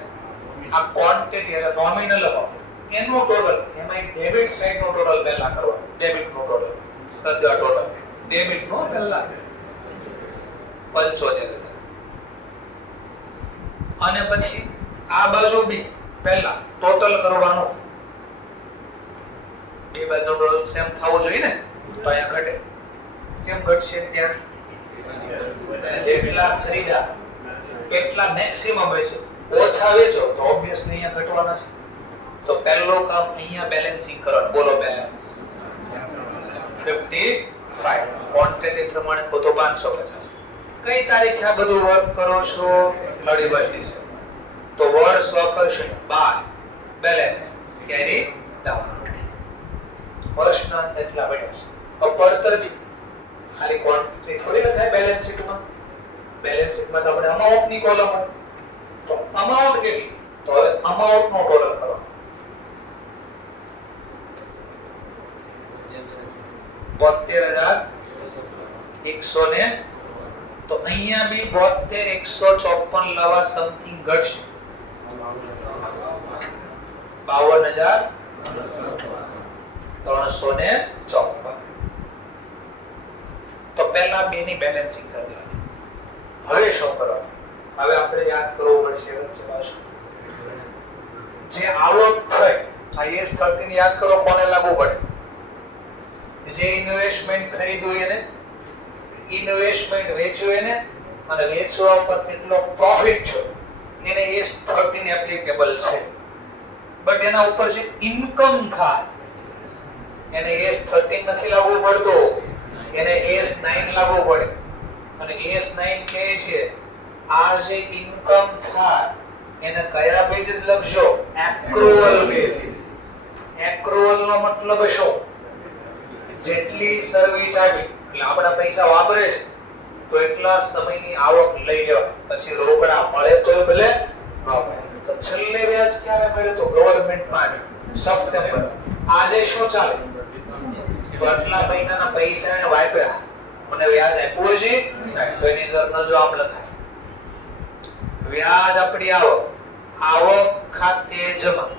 આ ક્વોન્ટિટી એટલે નોમિનલ અમાઉન્ટ એનું ટોટલ, એમાં ડેબિટ સાઈડ નો ટોટલ પહેલા કરવાનું. ડેબિટ નો ટોટલ બધા ટોટલ ડેબિટ નો પહેલા 75000 અને પછી આ બાજુ બી પહેલા ટોટલ કરવાનું. બે બાજુનો ટોટલ સેમ થવું જોઈએ ને. તો અહીંયા ઘટે. કેમ ઘટશે? ત્યાં જેટલા ખરીદા કેટલા મેક્સિમમ હોય છે, ઓછા વેચો તો ઓબ્વિયસલી અહીંયા ઘટવાના છે. તો પહેલું કામ અહીંયા બેલેન્સિંગ કરવાનું. બોલો બેલેન્સ 55. ક્વોન્ટિટી પ્રમાણે તો 550. કઈ તારીખે આ બધું વર્ક કરો છો? 31 ડિસેમ્બર. તો વર્ષ વાપરશો બાય બેલેન્સ કેરી ડાઉન. વર્ષના અંતે એટલા પડ્યા છે. પડતર બી ખાલી ક્વોન્ટિટી થોડી લખાય બેલેન્સ શીટમાં. બેલેન્સ શીટમાં તો આપણે અમાઉન્ટની કોલમ હોય. તો અમાઉન્ટ કેટલી? તો હવે અમાઉન્ટનો ટોટલ કરવાનો. 72130. તો અહીંયા બી 72,154 લાવા સમથિંગ ઘટશે 52,354. તો પહેલા બે ની બેલેન્સિંગ કરી દેવાની. હવે શું કરવાનું? હવે આપણે યાદ કરવું પડશે વચ્ચે પાછું જે આવક થઈ આ S13 યાદ કરો કોને લાગુ પડે? જે ઇન્વેસ્ટમેન્ટ ખરીદ્યું એને, ઇન્વેસ્ટમેન્ટ વેચ્યું એને, અને વેચવા ઉપર કેટલો પ્રોફિટ થયો એને S13 એપ્લિકેબલ છે. બટ એના ઉપર જે ઇન્કમ થાય એને S13 નથી લાગુ પડતો, એને S9 લાગુ પડે. અને S9 કહે છે આ જે ઇન્કમ થાય એને કયા બેસિસ લખજો? એક્રુઅલ બેસિસ. એક્રુઅલ નો મતલબ શું? જેટલી સર્વિસ આપી એટલે આપણા પૈસા વાપરે છે તો એટલા સમયની આવક લઈ લેવા, પછી રોકડા મળે તો ભલે ન મળે. તો છેલ્લે વ્યાજ ક્યારે મળ્યું? તો ગવર્નમેન્ટમાં સપ્ટેમ્બર. આજે શું ચાલે? તો આટલા મહિનાના પૈસા એને વાપર્યા, મને વ્યાજ આપ્યું છે તો એની સર જો આમ લખાય વ્યાજ આપણી આવક ખાતે જમા.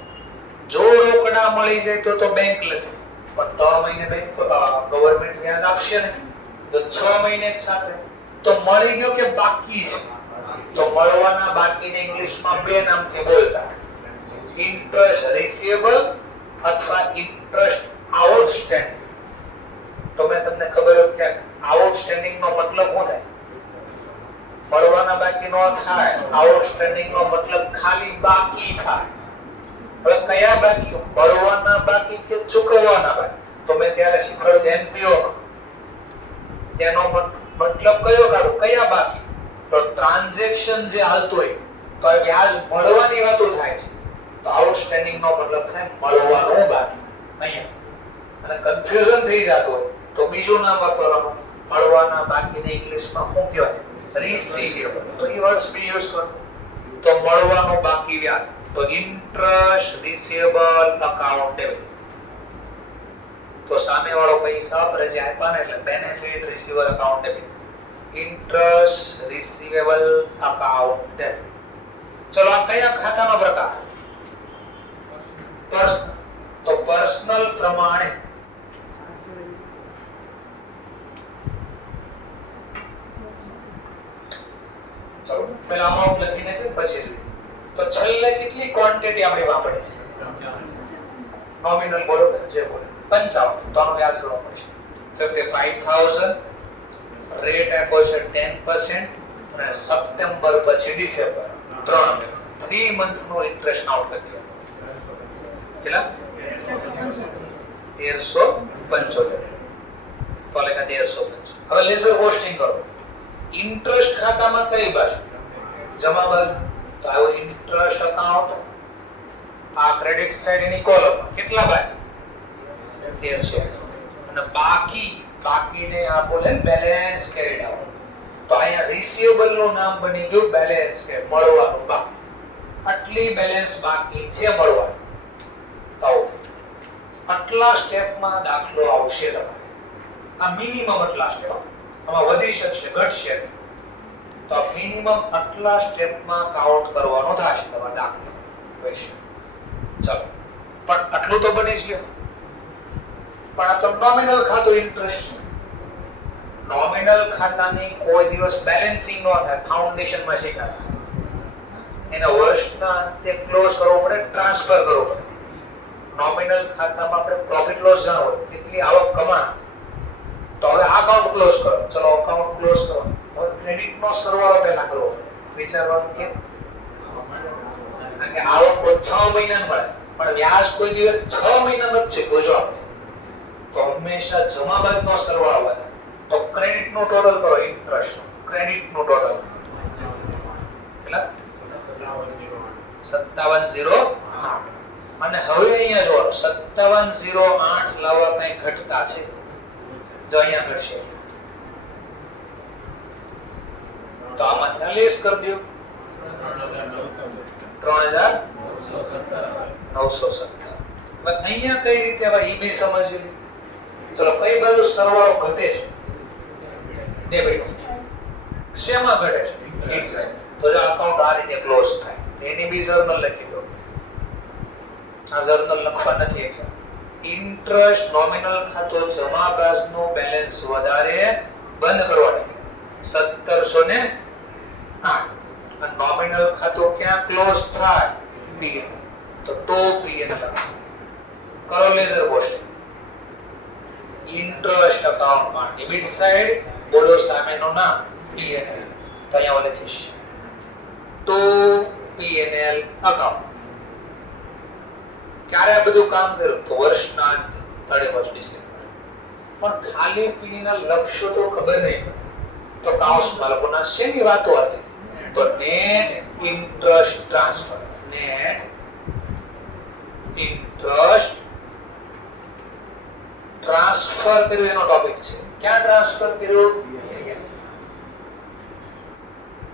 જો રોકડા મળી જાય તો બેંક લખી, પણ 3 મહિને બેંક ગવર્નમેન્ટ વ્યાજ આપશે ને, તો 6 મહિને એક સાથે. તો મળી ગયો કે બાકી છે? તો મળવાના બાકીને ઇંગ્લિશમાં બે નામથી બોલતા, ઇન્ટરેસ્ટ રિસીવેબલ અથવા ઇન્ટરેસ્ટ આઉટસ્ટેન્ડિંગ. તો મેં તમને ખબર હતી કે આઉટસ્ટેન્ડિંગ નો મતલબ શું થાય? મળવાના બાકી નો થાય, આઉટસ્ટેન્ડિંગ નો મતલબ ખાલી બાકી થાય. હવે કયા બાકી? મળવાના બાકી કે ચૂકવવાના બાકી? તો મેં ત્યારે શીખવાડ્યું એનપીઓ નો. તેનો મતલબ કયો કાઢું? કયા બાકી? તો ટ્રાન્ઝેક્શન જે હાલતું હોય તો આ વ્યાજ મળવાની વાતો થાય છે, તો આઉટસ્ટેન્ડિંગ નો મતલબ થાય મળવાનું બાકી. અહીંયા અને કન્ફ્યુઝન થઈ જતું હોય તો બીજું નામ વાપરવાનું, મળવાના બાકીને ઇંગ્લિશમાં શું કહેવાય? રિસીવેબલ. તો એ વર્ડ્સ બી યુઝ કરો. તો મળવાનું બાકી વ્યાજ તો ઇન્ટરેસ્ટ રિસીવેબલ અકાઉન્ટેબલ. તો સામે વાળો પૈસા પર જે આપ્યા ને એટલે benefit receiver accountable, interest receivable accountable. ચલો આ કયા ખાતાનો પ્રકાર? પર્સનલ. તો પર્સનલ પ્રમાણે ચલો પહેલા અમાઉન્ટ લખીને પછી જોઈએ. તો છેલ્લે કેટલી ક્વોન્ટિટી આપણે વાપરે છે? નોમિનલ બોલો કે જે બોલે 55. તો આનો વ્યાજ ગણવો પડશે. 55,000 રેટ આપ્યો છે 10% અને સપ્ટેમ્બર પછી ડિસેમ્બર 3 મંથ નો ઇન્ટરેસ્ટ આઉટ કરી દો. કેટલા? 1375. તો લેખા 1375. હવે લેઝર કોસ્ટિંગ કરો. ઇન્ટરેસ્ટ ખાતામાં કઈ બાજુ? જમા બાજુ. તો આવો ઇન્ટરેસ્ટ અકાઉન્ટ, આ ક્રેડિટ સાઈડ ની કોલમમાં કેટલા બાકી? 1300. અને બાકીને આ બોલે બેલેન્સ કેરીડ આઉટ. તો અહીંયા રિસીવેબલ નું નામ બની ગયું બેલેન્સ કે મળવાનું બાકી. આટલી બેલેન્સ બાકી છે મળવાનું. તો આટલા સ્ટેપમાં દાખલો આવશે તમારે. આ મિનિમમ આટલા સ્ટેપ, આમાં વધી શકશે ઘટશે. તો મિનિમમ આટલા સ્ટેપમાં કાઉન્ટ કરવાનો થશે તમારો દાખલો. ચલો પણ આટલું તો બની જ ગયું. પણ આ તો નોમિનલ ખાતું ઇન્ટરેસ્ટ. નોમિનલ ખાતાની કોઈ દિવસ બેલેન્સિંગ ન થાય. ફાઉન્ડેશનમાં શીખાતા એના વર્ષના અંતે ક્લોઝ કરવો પડે, ટ્રાન્સફર કરવો પડે. નોમિનલ ખાતામાં આપણે પ્રોફિટ લોસ જાણવો હોય કેટલી આવક કમા. તો હવે આ અકાઉન્ટ ક્લોઝ કરો. ચલો અકાઉન્ટ ક્લોઝ કરો. હવે ક્રેડિટ નો સરવાળો પહેલા કરવો પડે. વિચારવાનું કે કારણ કે આવક કોઈ 6 મહિના મળે પણ વ્યાજ કોઈ દિવસ 6 મહિના નથી જોજો આપણે. તો હંમેશા જમા બાદનો સરવાળો વધે. તો ક્રેડિટ નો ટોટલ કરો, ઇન્ટરેસ્ટ ક્રેડિટ નો ટોટલ કેટલા? 5708. અને હવે અહીંયા જો 5708 લાવવા કઈ ઘટતા છે? જો અહીંયા ઘટશે તો આમાં લેસ કરી દો 3917. હવે અહીંયા કઈ રીતે હવે ઈ બી સમજી લો. ચલો કઈ બાજુ સરવાળો ઘટે છે? ડેબિટ. તો અહીંયા 5708 નો સરવાળો 3917 થાય. 3917 + 3917 = 5708. 5708 + 3917 = 5708. 5708 + 3917 = 5708. શેમાં ઘટે છે? ઇન્ટરેસ્ટ. તો જો અકાઉન્ટ આ રીતે ક્લોઝ થાય તો એની બી જર્નલ લખી દો. આ જર્નલ લખવા નથી એક્ઝામ. ઇન્ટરેસ્ટ નોમિનલ ખાતો જમા વ્યાજનું બેલેન્સ વધારે બંધ કરવાનું 1708. આ નોમિનલ ખાતું ક્યાં ક્લોઝ થાય? પીએનએલ. તો ટો પીએનએલ કરો લેઝર પોસ્ટિંગ. ઇન્ટરેસ્ટ અકાઉન્ટમાં ડેબિટ સાઈડ બોલો સામેનું નામ પીએનએલ. તો અહીંયા લખીશ ટુ પીએનએલ અકાઉન્ટ. ક્યારે આ બધું કામ કર્યું? તો વર્ષના અંતે 31 ડિસેમ્બર. પણ ખાલી પીએનએલ લખશો તો ખબર નહીં પડે. તો કાઉન્સમાં લોકોના શેની વાતો હતી? તો net interest transfer. Net interest transfer કર્યું એનો ટોપિક છે. ક્યાં ટ્રાન્સફર કર્યું?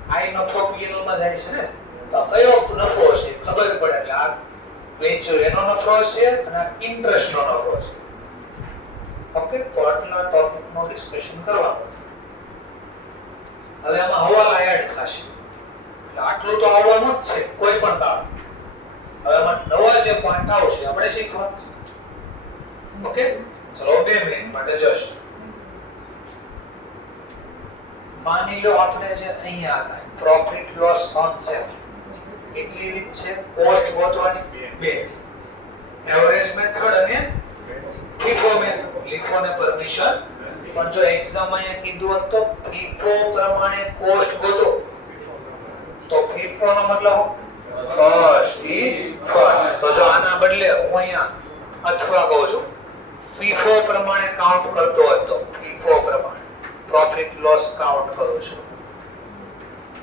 આઈ નફો પીએનએલ માં જાય છે ને, તો કયો નફો છે ખબર પડે. એટલે આ વેચ્યો એનો નફો છે અને ઇન્ટરેસ્ટ નો નફો છે. ઓકે, તો આટલા ટોપિક નો ડિસ્કશન કરવાનું. હવે આમાં હવાલા એડ થશે. એટલે આટલું તો આવવાનું જ છે કોઈ પણ કામ. હવે આમાં નવા જે પોઈન્ટ આવશે આપણે શીખવાનું છે. ઓકે, ચલો 2 મિનિટ માટે જસ્ટ માની લો આપણે જે અહીંયા હતા પ્રોફિટ લોસ કોન્સેપ્ટ. કેટલી રીત છે કોસ્ટ ગોતવાની? 2. એવરેજ મેથડ અને FIFO મેથડ. લીખોને પરમિશન. પણ જો એક્ઝામ અહીંયા કીધું હોત તો FIFO પ્રમાણે કોસ્ટ ગોતો, તો FIFO નો મતલબ ફર્સ્ટ ઇન ફર્સ્ટ. તો જો આના બદલે હું અહીંયા અથવા કહું છું FIFO પ્રમાણે કાઉન્ટ કરતો હતો, FIFO પ્રમાણે પ્રોફિટ લોસ કાઉન્ટ કરું છું,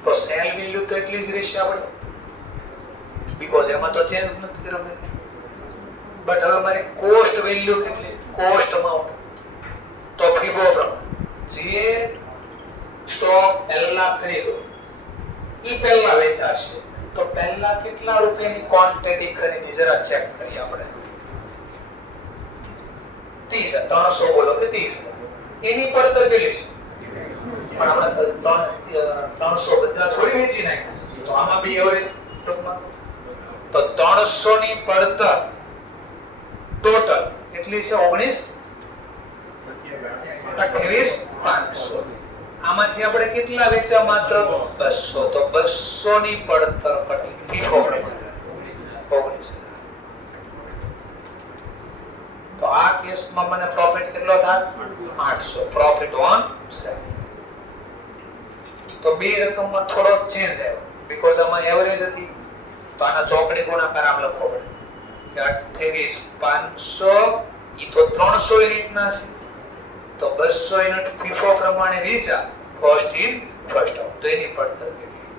તો સેલ વેલ્યુ તો એટલી જ રહેશે આપણે, બીકોઝ એમાં તો ચેન્જ નથી કર્યો મેં. બટ હવે મારી કોસ્ટ વેલ્યુ કેટલી? Cost amount. તો FIFO પ્રમાણે જે સ્ટોક પહેલા ખરીદો ઈ પહેલા વેચાશે, તો પહેલા કેટલા રૂપિયાની ક્વોન્ટિટી ખરીદી જરા ચેક કરીએ આપણે. 30, 300 બોલો કે 30. એની પડતર કેટલી છે? પણ આપણે 300 બધા થોડી વેચી નાખ્યા. તો આમાં બી એવરેજ ટૂંકમાં તો 300 ની પડતર ટોટલ કેટલી છે? 19,28,500. આમાંથી આપણે કેટલા વેચ્યા? માત્ર 200. તો 200 ની પડતર કેટલી? FIFO પ્રમાણે 19,000. તો આ કેસમાં મને પ્રોફિટ કેટલો થાય? 800. Profit on cell. તો બે રકમમાં થોડો ચેન્જ આવ્યો બીકોઝ આમાં એવરેજ હતી. તો આના ચોકડી ગુણાકાર આમ લખવો પડે કે 28,500 ઈ તો 300 યુનિટના છે, તો 200 યુનિટ FIFO પ્રમાણે વેચા ફર્સ્ટ ઇન ફર્સ્ટ આઉટ. તો એની પડતર કેટલી?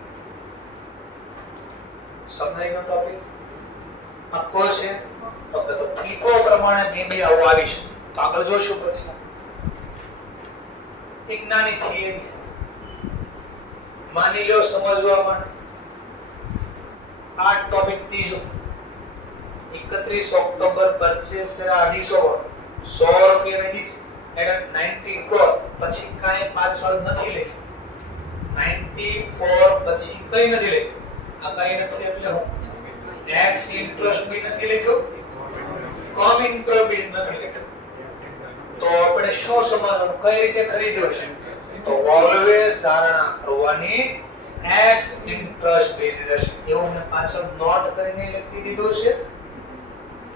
સમજાઈ ગયો ટોપિક? આખો છે. ઓકે, તો FIFO પ્રમાણે મે બી આવું આવી શકે. તો આગળ જોશું પછી. એક નાની થિયરી માની લો સમજવા માટે. આ ટોપિક ત્રીજો 31 ઓક્ટોબર પરચેસ કર્યા 250 100 રૂપિયાના ઈચ એટ 94. પછી કાંઈ પાછળ નથી લખ્યું. 94 પછી કંઈ નથી લખ્યું. આ કંઈ નથી એટલે હું એક્સ ઇન્ટરેસ્ટ બી નથી લખ્યું, કમ ઇન્ટરેસ્ટ બી નથી લખ્યું. તો આપણે શું સમજવાનું? કઈ રીતે ખરીદ્યો છે? તો ઓલવેઝ ધારણા કરવાની એક્સ ઇન્ટરેસ્ટ બેસિસ હશે. એવું મેં પાછળ નોટ કરીને લખી દીધું છે.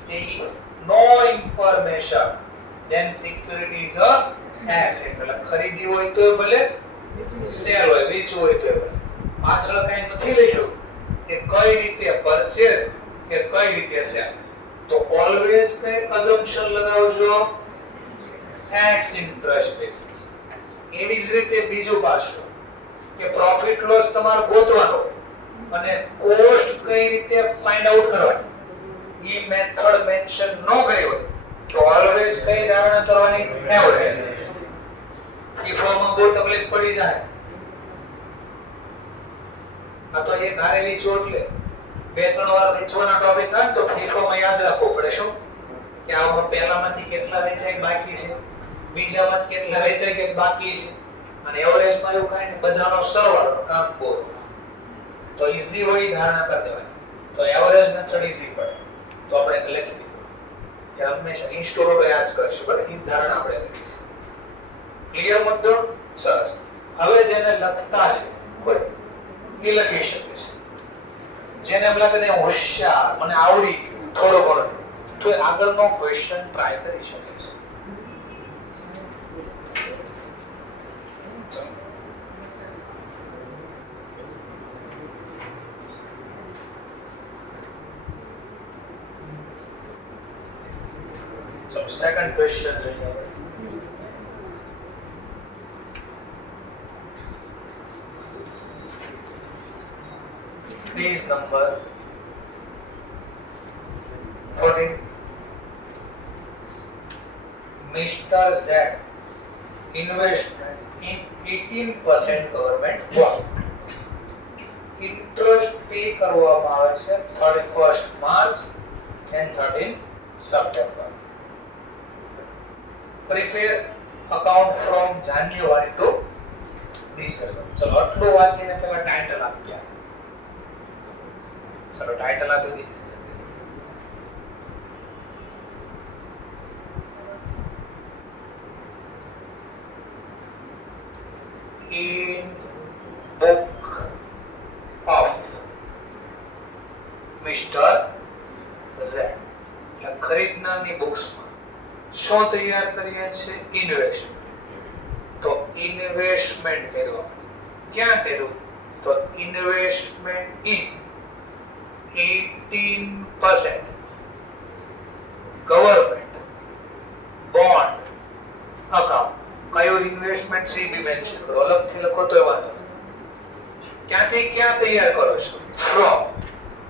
If no information then security is a X. એટલે ખરીદી હોય તો ભલે, સેલ હોય વેચવું હોય તો ભલે. પાછળ કઈ નથી લખ્યું કે કઈ રીતે પરચેઝ કે કઈ રીતે સેલ. તો ઓલવેઝ કઈ અઝમ્પશન લગાવજો? Ex interest basis. એવી જ રીતે બીજું પાછું કે પ્રોફિટ લોસ તમારે ગોતવાનો હોય અને કોસ્ટ કઈ રીતે ફાઇન્ડ આઉટ કરવાની ઈ મેથડ મેન્શન ન કરી હોય તો ઓલવેઝ કઈ ધારણા કરવાની? એવરેજ. FIFO માં બહુ તકલીફ પડી જાય. આ તો એક હારે વેચો એટલે 2-3 વાર વેચવાના ટોપિક આવે તો FIFO માં યાદ રાખવું પડે શું કે આમાં પહેલામાંથી કેટલા વેચાય બાકી છે, બીજામાંથી કેટલા વેચાય કે બાકી છે, અને એવરેજમાં એવું કાંઈ નહીં, બધાનો સરવાળો કામ બોલો તો ઈઝી હોય એ ધારણા કરી દેવાની. તો એવરેજ મેથડ ઈઝી પડે તો આપણે લખી દીધું કે હંમેશા ઇન્સ્ટોરોડો યાદ કરશું, બરાબર? એ ધારણા આપણે કરીશું. ક્લિયર મુદ્દો? સરસ. હવે જેને લખતા છે હોય એ લખી શકે છે. જેને એમ લાગે ને હોશિયાર, મને આવડી ગયું થોડો ઘણો, તો એ આગળનો ક્વેશ્ચન ટ્રાય કરી શકે છે. So second question જોઈએ આપણે. Page number 14. Mr. Z investment in 18% government bond. Interest pay કરવામાં આવે છે 31st March and 13 September. Prepare account from January to December. ચલો આટલું વાંચીને પહેલા ટાઇટલ આપી આપો. ચલો ટાઇટલ આપી દીધી. In book of Mr. Z. એટલે ખરીદનારની બુક્સમાં શું તૈયાર કરીએ છીએ? ઇન્વેસ્ટમેન્ટ. તો ઇન્વેસ્ટમેન્ટ કર્યું આપણે. ક્યાં કર્યું? તો investment in 18% government bond account. કયો ઇન્વેસ્ટમેન્ટ છે એ મેન્શન કરો, અલગથી લખો તો વાંધો નથી. ક્યાંથી ક્યાં તૈયાર કરો છો? ફ્રોમ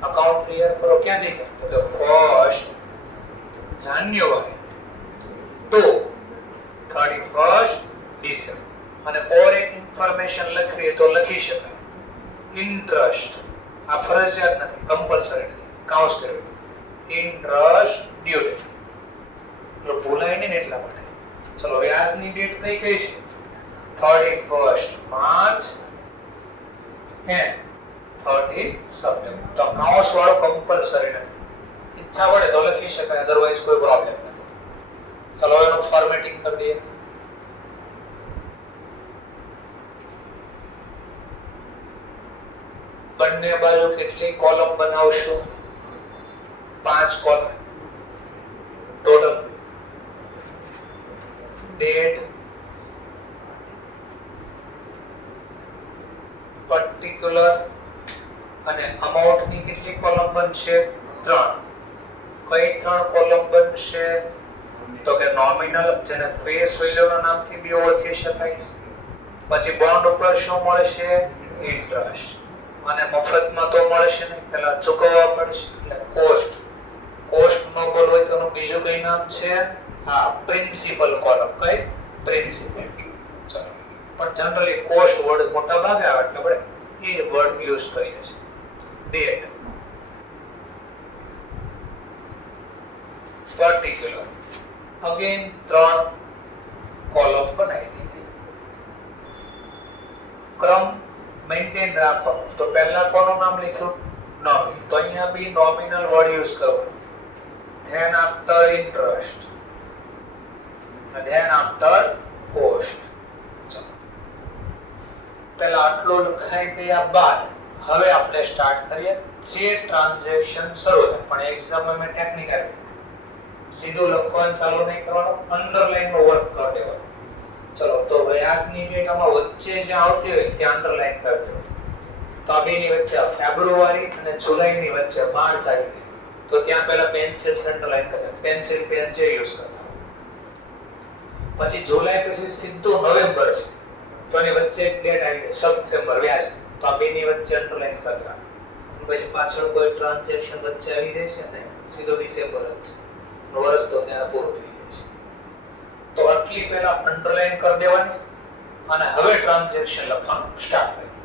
અકાઉન્ટ તૈયાર કરો. ક્યાંથી ક્યાં? તો કે first January two 31st December. અને ઓર એક ઇન્ફોર્મેશન લખવી તો લખી શકાય. ઇન્ટરેસ્ટ આ ફરજિયાત નથી, કમ્પલસરી નથી, કાઉન્સ કરવું. ઇન્ટરેસ્ટ ડ્યુ ડેટ એટલે ભૂલાય નહીં એટલા માટે. ચલો વ્યાજની ડેટ કઈ કઈ છે? 31st March and 13th September. તો કાઉન્સ વાળો કમ્પલસરી નથી, ઈચ્છા પડે તો લખી શકાય, અધરવાઇઝ કોઈ પ્રોબ્લેમ નથી. ચલો એનું ફોર્મેટિંગ કરી દઈએ. બંને બાજુ કેટલી કોલમ બનાવશું? 5 કોલમ ટોટલ. ડેટ, પર્ટિક્યુલર અને અમાઉન્ટની કેટલી કોલમ બનશે? 3. કઈ 3 કોલમ બનશે? તો કે નોમિનલ, જેને ફેસ વેલ્યુના નામથી બી ઓળખી શકાય. પછી બોન્ડ ઉપર શું મળશે? ઇન્ટરેસ્ટ. અને મફતમાં તો મળશે નહીં, પહેલા ચૂકવવા પડશે એટલે કોસ્ટ. કોસ્ટ નો બોલ હોય તો એનું બીજું કઈ નામ છે? હા, પ્રિન્સિપલ કોલમ. કઈ? પ્રિન્સિપલ. ચલો પણ જનરલી કોસ્ટ વર્ડ મોટા ભાગે આવે એટલે આપણે એ વર્ડ યુઝ કરીએ છીએ. ડેટ, પર્ટિક્યુલર, અગેન 3 કોલમ બનાવી દીધી. ક્રમ મેન્ટેન રાખવાનો. તો પહેલા કોનું નામ લખ્યું? નોમિનલ. તો અહીંયા બી નોમિનલ વર્ડ યુઝ કરવાનો. Than after interest, than after cost. ચલો પહેલા આટલું લખાઈ ગયા બાદ હવે આપણે સ્ટાર્ટ કરીએ. જે ટ્રાન્ઝેક્શન શરૂ થાય, પણ એક્ઝામમાં મેં ટેકનિક આપી સીધું લખવાનું ચાલુ નહીં કરવાનું, અંડરલાઈન નો વર્ક કરી દેવાનું. ચલો તો વ્યાજની ડેટ આમાં વચ્ચે જે આવતી હોય ત્યાં અંડરલાઈન કરી દેવાનું. તો આ બેની વચ્ચે ફેબ્રુઆરી અને જુલાઈની વચ્ચે માર્ચ આવી ગઈ, તો ત્યાં પહેલા પેન્સિલ અંડરલાઈન કરી દેવાનું. પેન્સિલ પેન જે યુઝ કરતા. પછી જુલાઈ પછી સીધું નવેમ્બર છે, તો એની વચ્ચે એક ડેટ આવી જાય સપ્ટેમ્બર વ્યાજ, તો આ બેની વચ્ચે અંડરલાઈન કરી દેવાનું. પછી પાછળ કોઈ ટ્રાન્ઝેક્શન વચ્ચે આવી જાય છે ને સીધો ડિસેમ્બર જ છે, વર્ષ તો ત્યાં પૂરું થઈ જાય છે. તો આટલી પહેલા અંડરલાઈન કરી દેવાની અને હવે ટ્રાન્ઝેક્શન લખવાનું સ્ટાર્ટ કરીએ.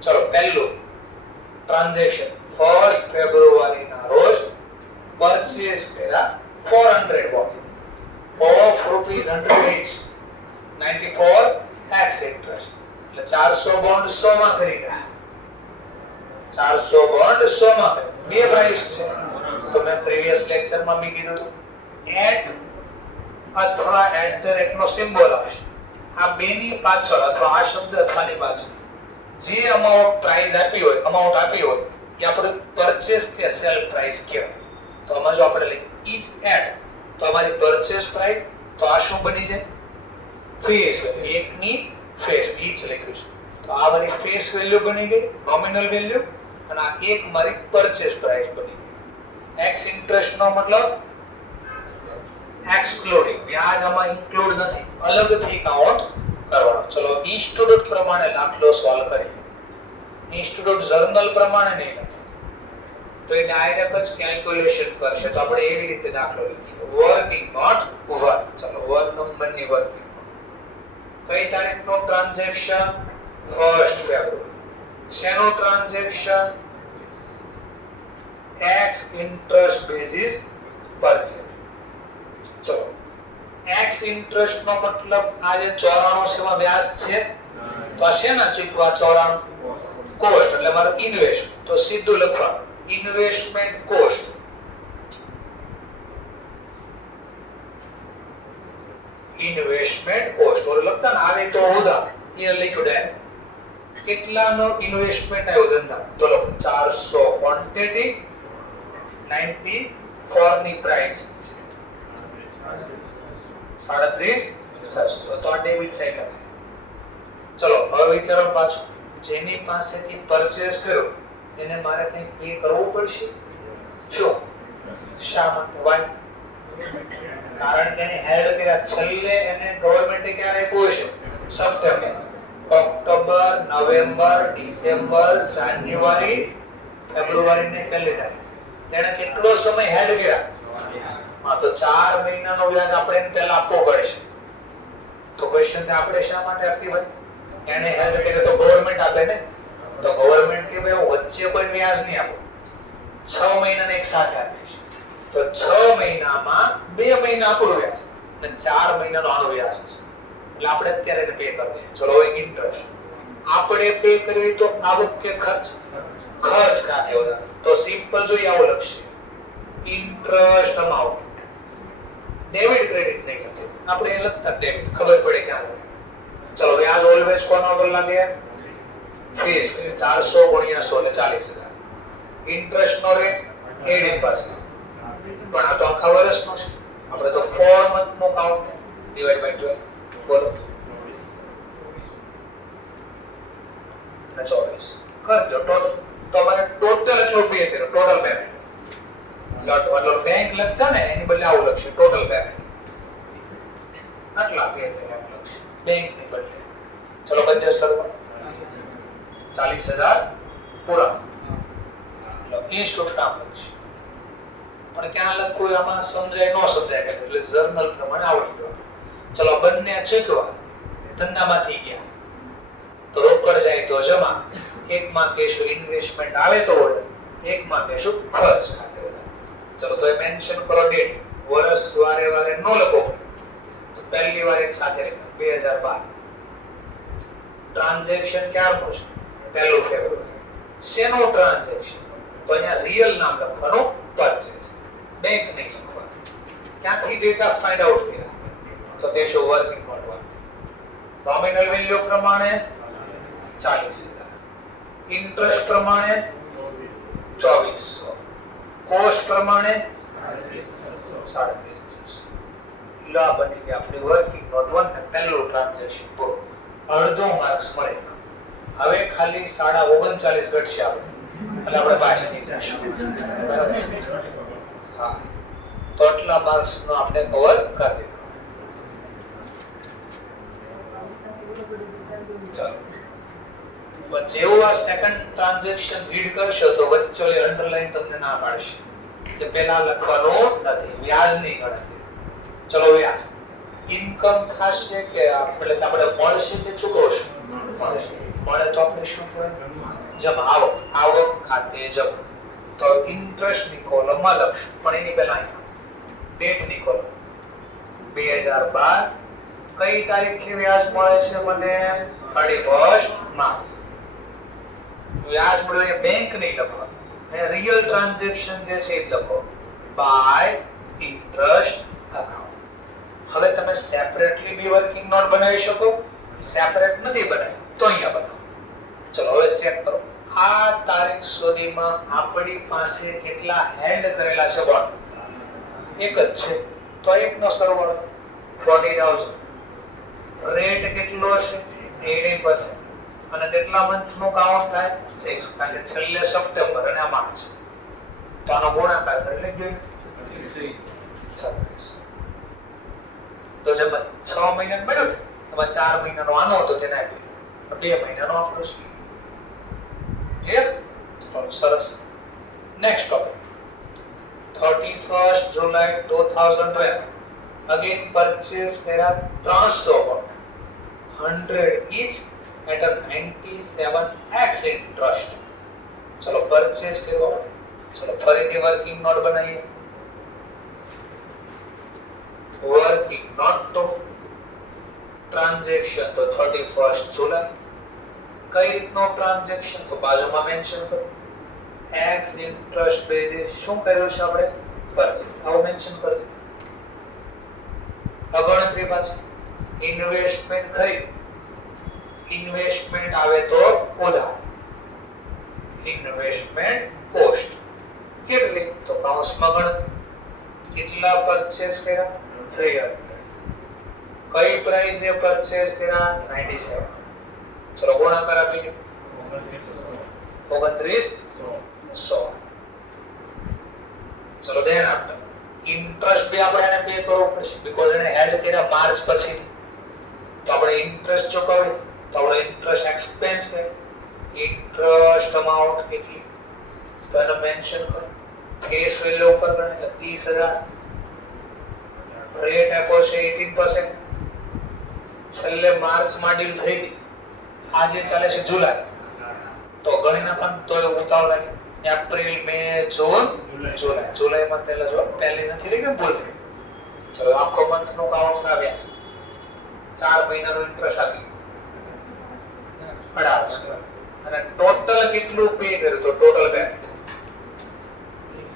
ચલો પહેલું ટ્રાન્ઝેક્શન 1st ફેબ્રુઆરીના રોજ પરચેઝ કર્યા 400 bond of rupees 100 each, 94 x interest. એટલે 400 બોન્ડ 100 માં ખરીદ્યા. 400 બોન્ડ 100 માં ખરીદ્યા. બે પ્રાઇસ છે. તો મેં પ્રીવિયસ લેક્ચરમાં બી કીધું હતું એટ અથવા એટ ધ રેટ નો સિમ્બોલ આવશે. આ બેની પાછળ અથવા આ શબ્દ અથવાની પાછળ જે અમાઉન્ટ પ્રાઇસ આપી હોય એ આપણે પરચેસ કે સેલ પ્રાઇસ કહેવાય. તો આમાં જો આપણે લખીએ ઈચ એટ તો અમારી પરચેસ પ્રાઇસ, તો આ શું બની જાય? Face value. એકની ફેસ ઈચ લખ્યું છે તો આ મારી ફેસ વેલ્યુ બની ગઈ, નોમિનલ વેલ્યુ, અને આ એક મારી પરચેસ પ્રાઇસ બની ગઈ. એક્સ ઇન્ટરેસ્ટ નો મતલબ એક્સક્લુડિંગ, વ્યાજ આમાં ઇન્ક્લુડ નથી, અલગથી કાઉન્ટ કરવાનો. ચલો ઇન્સ્ટિટ્યૂટ પ્રમાણે દાખલો સોલ્વ કરીએ. ઇન્સ્ટિટ્યૂટ જર્નલ પ્રમાણે નહીં લખે તો એ ડાયરેક્ટ જ કેલ્ક્યુલેશન કરશે. તો આપણે એવી રીતે દાખલો લખીએ વર્કિંગ નોટ વર્ક. ચલો વર્ક નંબરની વર્કિંગ કઈ તારીખનો ટ્રાન્ઝેક્શન? 1 ફેબ્રુઆરી. શેનો transaction? X interest basis purchase. ચલો એક્સ ઇન્ટરેસ્ટ નો મતલબ આ જે 94 છે માં વ્યાજ છે તો આ શેના ચૂકવા? 94 કોસ્ટ એટલે મારો ઇન્વેસ્ટ. તો સીધું લખવાનું ઇન્વેસ્ટમેન્ટ કોસ્ટ. ઇન્વેસ્ટમેન્ટ કોસ્ટ ઓર લખતા ને આવે તો ઉધાર એ લખ્યું ડાયરેક્ટ. કેટલાનો ઇન્વેસ્ટમેન્ટ આવ્યો ધંધા? તો લખો 400 ક્વોન્ટિટી 94 ની પ્રાઇસ છે 37,600. તો આ ડેબિટ સાઈડ લખાય. ચલો હવે વિચારો પાછું, જેની પાસેથી પરચેસ કર્યો એને મારે કંઈ પે કરવું પડશે. શું? શા માટે? વાય? કારણ કે એને હેલ્ડ કર્યા. છેલ્લે એને ગવર્નમેન્ટે ક્યારે આપ્યું છે? સપ્ટેમ્બર, ઓક્ટોબર, નવેમ્બર, ડિસેમ્બર, જાન્યુઆરી, ફેબ્રુઆરી ને પહેલી તારીખ. તેણે કેટલો સમય હેલ્ડ કર્યા? હા, તો 4 મહિનાનો વ્યાજ આપણે એને પહેલા આપવો પડે છે. તો ક્વેશ્ચન તે આપણે શા માટે આપી ભાઈ? એને હેલ્ડ કર્યો તો ગવર્નમેન્ટ આપે ને. તો ગવર્નમેન્ટ કે ભાઈ વચ્ચે કોઈ વ્યાજ નહીં આપો, 6 મહિનાને એક સાથે આપે છે. તો 6 મહિનામાં 2 મહિના આપણું વ્યાજ અને 4 મહિનાનો આનો વ્યાજ છે. એટલે આપણે અત્યારે એને પે કરી દઈએ. ચલો હવે ઇન્ટરેસ્ટ આપણે પે કરવી તો આવક કે ખર્ચ? ખર્ચ ખાતે વધારે. તો સિમ્પલ જોઈએ આવો લખશે ઇન્ટરેસ્ટ અમાઉન્ટ. ડેબિટ ક્રેડિટ નહીં લખે આપણે, એ લખતા ડેબિટ ખબર પડે ક્યાં લખે. ચલો વ્યાજ ઓલવેઝ કોના પર લાગે? ફીસ 400 ગુણ્યા 100 એટલે 40,000. ઇન્ટરેસ્ટ નો રેટ 18%. પણ આ તો આખા વર્ષનો છે. આપણે તો 4 મંથ નો કાઉન્ટ થાય ડિવાઇડ બાય 12. બોલો અને 24 કરજો ટોટલ. તમારે ટોટલ એટલું પે કર્યો, ટોટલ પેમેન્ટ. એટલે બેંક લખતા ને એની બદલે આવું લખશે ટોટલ પેમેન્ટ. આટલા પે કર્યા એમ લખશે બેંક ની બદલે. ચલો બધે સરવાળો 40,000 પૂરા. ઇન્સ્ટિટ્યૂટ નામ લખશે. પણ ક્યાં લખવું આમાં સમજાય ન સમજાય કે એટલે જર્નલ પ્રમાણે આવડી ગયો. ચલો બંને ચૂકવા ધંધામાંથી ગયા તો રોકડ જાય તો જમા. એકમાં કહેશું ઇન્વેસ્ટમેન્ટ આવે તો હોય, એકમાં કહેશું ખર્ચ ખાતે વધારે. ચલો તો એ મેન્શન કરો ડેટ. વર્ષ વારે વારે નો લખો પડે તો પહેલી વાર એક સાથે લખ્યું 2012. ટ્રાન્ઝેક્શન ક્યારનું છે? 1 ફેબ્રુઆરી. શેનો ટ્રાન્ઝેક્શન? તો અહીંયા રિયલ નામ લખવાનું પરચેસ, બેંક નહીં લખવાનું. ક્યાંથી ડેટા ફાઇન્ડ આઉટ કર્યા? તો કહેશો working note work. Nominal value પ્રમાણે 40,000, ઇન્ટરેસ્ટ પ્રમાણે 2400, કોસ્ટ પ્રમાણે 37,600. લા બની ગઈ આપણી વર્કિંગ નોટ વન ને પહેલું ટ્રાન્ઝેક્શન પૂરું. અડધો માર્ક્સ મળે. હવે ખાલી 39.5 ઘટશે આપણે એટલે આપણે પાસ થઈ જશું. બરાબર? હા, તો આટલા માર્ક્સ નો આપણે કવર કરી દીધું. ચાલો જેવું આ સેકન્ડ ટ્રાન્ઝેક્શન રીડ કરશો તો વચ્ચે અંડરલાઈન તમને ના પાડશે કે પહેલા લખવાનું નથી, વ્યાજની ગણતરી. ચલો વ્યાજ ઇન્કમ થશે કે આપણે મળશે કે ચૂકવશું? મળે તો આપણે શું કહેવાય? જમા. આવક, આવક ખાતે જમા. તો ઇન્ટરેસ્ટ ની કોલમમાં લખશું, પણ એની પહેલા અહીંયા ડેટ ની કોલમ 2012 કઈ તારીખે વ્યાજ મળે છે મને? 31 માર્ચ. વ્યાજ મળે બેંક નહીં લખો, એ રિયલ ટ્રાન્ઝેક્શન જે છે એ લખો, બાય ઇન્ટરેસ્ટ અકાઉન્ટ. હવે તમે સેપરેટલી બી વર્કિંગ નોટ બનાવી શકો, સેપરેટ નથી બનાવી તો અહીંયા બનાવો. ચલો હવે ચેક કરો, આ તારીખ સુધીમાં આપણી પાસે કેટલા હેન્ડ કરેલા છે બોન્ડ? એક જ છે, તો એકનો સરવાળો 40,000. રેટ કેટલો છે? 18%. અને કેટલા મંથનું કાઉન્ટ થાય? 6, કારણ કે છેલ્લે સપ્ટેમ્બર અને આ માર્ચ. તો આનો ગુણાકાર કરી લેજો 36. તો જેમાં 6 મહિના મળ્યો છે એમાં 4 મહિનાનો આનો હતો તેને આપી દો, 2 મહિનાનો આપણો છે. ક્લિયર? સરસ. Next topic, 31st July 2012 again purchase કર્યા 300 bond, 100 each at a 97x interest. ચલો પરચેસ કર્યો આપણે. ચલો ફરીથી વર્કિંગ નોટ બનાવીએ. વર્કિંગ નોટ તો ટ્રાન્ઝેક્શન તો 31st July. કઈ રીતનો ટ્રાન્ઝેક્શન તો બાજુમાં મેન્શન કરો. એક્સ ઇન્ટરેસ્ટ બેઝિસ શું કર્યું છે આપણે? પરચેસ. આવું મેન્શન કરી દીધું. અગણતરી પાછી ઇન્વેસ્ટમેન્ટ ખરીદ. ઇન્વેસ્ટમેન્ટ આવે તો ઉધાર. ઇન્વેસ્ટમેન્ટ કોસ્ટ કેટલી? તો કૌંસમાં ગણતરી. કેટલા પરચેસ કર્યા? 300. કઈ પ્રાઇસે પરચેસ કર્યા? 97. ચલો ગુણાકાર આપી દો. 29,100. ચલો ધ્યાન આપજો, ઇન્ટરેસ્ટ બી આપણે એને પે કરવો પડશે બીકોઝ એને હેડ કર્યા માર્ચ પછી. તો આપણે ઇન્ટરેસ્ટ ચૂકવીએ તો આપણે ઇન્ટરેસ્ટ એક્સપેન્સ કહે. ઇન્ટરેસ્ટ અમાઉન્ટ કેટલી? તો એને મેન્શન કરો. ફેસ વેલ્યુ ઉપર ગણે એટલે 30,000. રેટ આપ્યો છે 18%. છેલ્લે માર્ચમાં ડીલ થઈ ગઈ, આજે ચાલે છે જુલાઈ, તો ગણી નાખવાનું તો એ ઉતાવળ લાગે. એપ્રિલ, મે, જૂન, જુલાઈ. જુલાઈમાં પહેલા જો પહેલી નથી લઈ કે ભૂલ થઈ. ચલો આખો મંથ નું કાઉન્ટ આવ્યા છે. 4 મહિનાનો ઇન્ટરેસ્ટ આપી 1800. અને ટોટલ કેટલું પે કર્યું? તો ટોટલ પેમેન્ટ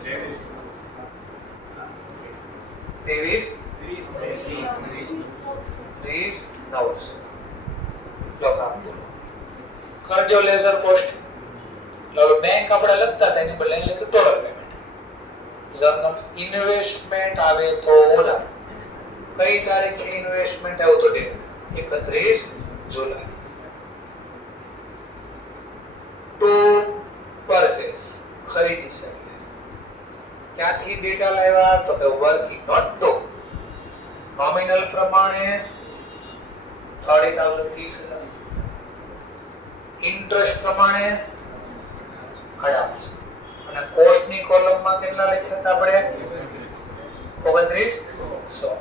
23,900. લો કામ પૂરું. કરજો લેઝર પોસ્ટ. લો બેંક આપણે લખતા હતા એની બદલે લખી ટોટલ પેમેન્ટ. જર્નલ ઇન્વેસ્ટમેન્ટ આવે તો ઉધાર. કઈ તારીખે ઇન્વેસ્ટમેન્ટ આવ્યો તો ડેટ? 31 જુલાઈ. ટુ પરચેસ ખરીદી છે. ક્યાંથી ડેટા લાવ્યા? તો કે વર્કિંગ નોટ ટુ. નોમિનલ પ્રમાણે 30,000 30,000. ઇન્ટરેસ્ટ પ્રમાણે 1800. અને કોસ્ટની કોલમમાં કેટલા લખ્યા હતા આપણે? 29,100.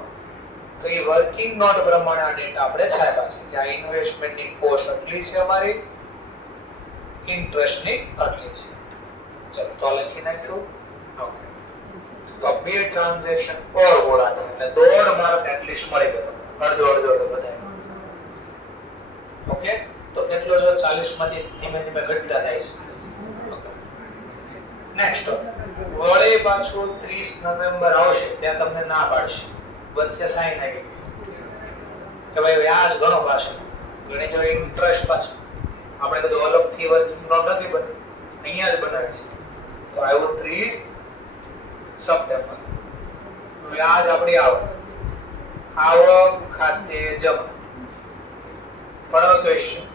તો એ વર્કિંગ નોટ પ્રમાણે આ ડેટા આપણે છાપ્યા છે કે આ ઇન્વેસ્ટમેન્ટની કોસ્ટ આટલી છે અમારી, ઇન્ટરેસ્ટની આટલી છે. ચલો તો લખી નાખ્યું. ઓકે, તો બે ટ્રાન્ઝેક્શન ઓર બોલા થયા એટલે 1.5 માર્ક એટલીસ્ટ મળી ગયો. અડધો બધા. ઓકે, તો કેટલો જો 40 માંથી ધીમે ધીમે ઘટતા જાય છે. નેક્સ્ટ વળે પાછું 30 નવેમ્બર આવશે ત્યાં તમને ના પાડશે, વચ્ચે સાઈન આવી કે ભાઈ વ્યાજ ઘણો પાછો ગણી જો ઇન્ટરેસ્ટ પાછો. આપણે કીધું અલગથી વર્કિંગ નોટ નથી બનાવી, અહીંયા જ બનાવી છે. તો આવ્યું 30 સપ્ટેમ્બર. વ્યાજ આપણી આવક ખાતે જમા. પણ ક્વેશ્ચન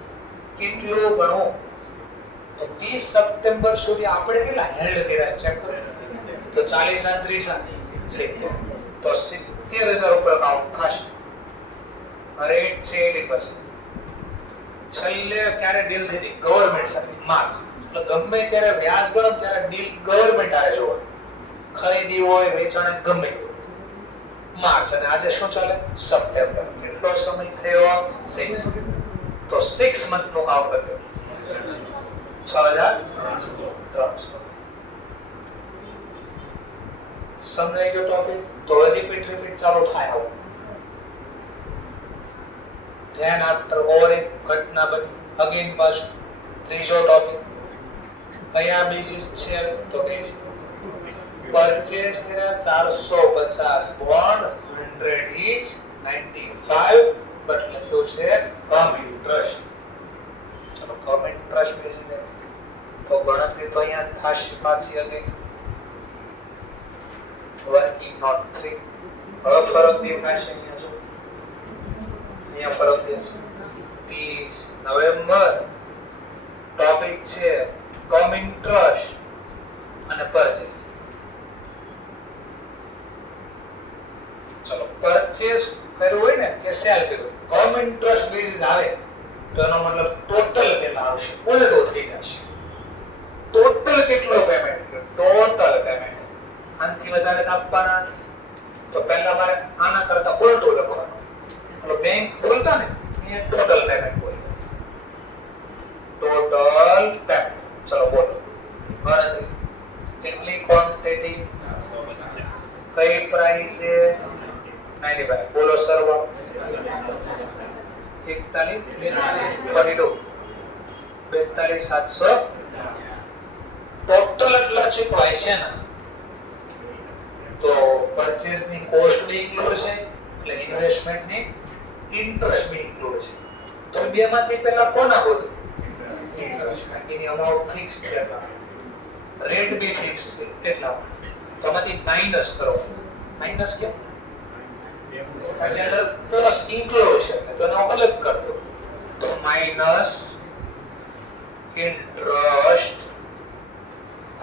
કેટલું ગણવું? તો 30 સપ્ટેમ્બર સુધી આપણે કેટલા હેલ્ડ કર્યા ચેક કરો. તો 40 અને 30 70. તો 70,000 ઉપર કાઉન્ટ થશે. રેટ છે 80%. છેલ્લે ક્યારે ડીલ થઈ હતી? ગવર્નમેન્ટ સાથે માર્ચ. એટલે ગમે ત્યારે વ્યાજ ગણો ત્યારે ડીલ ગવર્નમેન્ટ આરે જોવા. ખરીદી હોય, વેચાણ ગમે માર્ચ. અને આજે શું ચાલે? સપ્ટેમ્બર. કેટલો સમય થયો? 6. તો 6 મંથ નું કાઉન્ટ કર્યું 6,300. સમજાઈ ગયો ટોપિક? તો રિપીટ ચાલુ થાય. આવું ધેન આફ્ટર ઓર એક ઘટના બની અગેન પાછું ત્રીજો ટોપિક કયા બેસિસ છે તો કે પરચેઝ કર્યા 450 બોન્ડ 100 each 95 બટ લખ્યું છે કમ ઇન્ટરેસ્ટ. ચલો કમ ઇન્ટરેસ્ટ બેસિસ તો ગણતરી તો અહીંયા થશે પાછી અગેન વર્કિંગ નોટ 3. હવે ફરક દેખાશે અહીંયા જો અહીંયા ફરક દેખાશે 30 નવેમ્બર ટોપિક છે કમ ઇન્ટરેસ્ટ અને પરચેઝ. ચલો પરચેઝ કર્યું હોય ને કે સેલ કર્યું કમ ઇન્ટરેસ્ટ બેસિસ આવે તો એનો મતલબ ટોટલ પેલા આવશે ઉલટો થઈ જશે. ટોટલ કેટલો પેમેન્ટ કર્યો ટોટલ પેમેન્ટ આનાથી વધારે આપવાના નથી તો પહેલા મારે આના કરતા ઉલટો લખવાનું. એટલે બેંક બોલતા ને અહીંયા ટોટલ પેમેન્ટ બોલ્યો ટોટલ પેમેન્ટ. ચલો બોલો ગણતરી કેટલી ક્વોન્ટિટી કઈ પ્રાઇસ છે 95 બોલો સરવાળો 41 42 700 ટોટલ એટલા ચૂકવાય છે ને તો પરચેઝ ની કોસ્ટ બી ઇન્ક્લુડ છે એટલે ઇન્વેસ્ટમેન્ટ ની ઇન્ટરેસ્ટ બી ઇન્ક્લુડ છે. તો બે માંથી પહેલા કોના ગોતું ઇન્ટરેસ્ટમેન્ટ એની અમાઉન્ટ ફિક્સ છે રેટ બી ફિક્સ છે એટલા તો આમાંથી માઈનસ કરો. માઈનસ કેમ કારણ અંદર પ્લસ ઇન્ક્લુડ છે તો એનો અલગ કરી દો તો માઈનસ ઇન્ટરેસ્ટ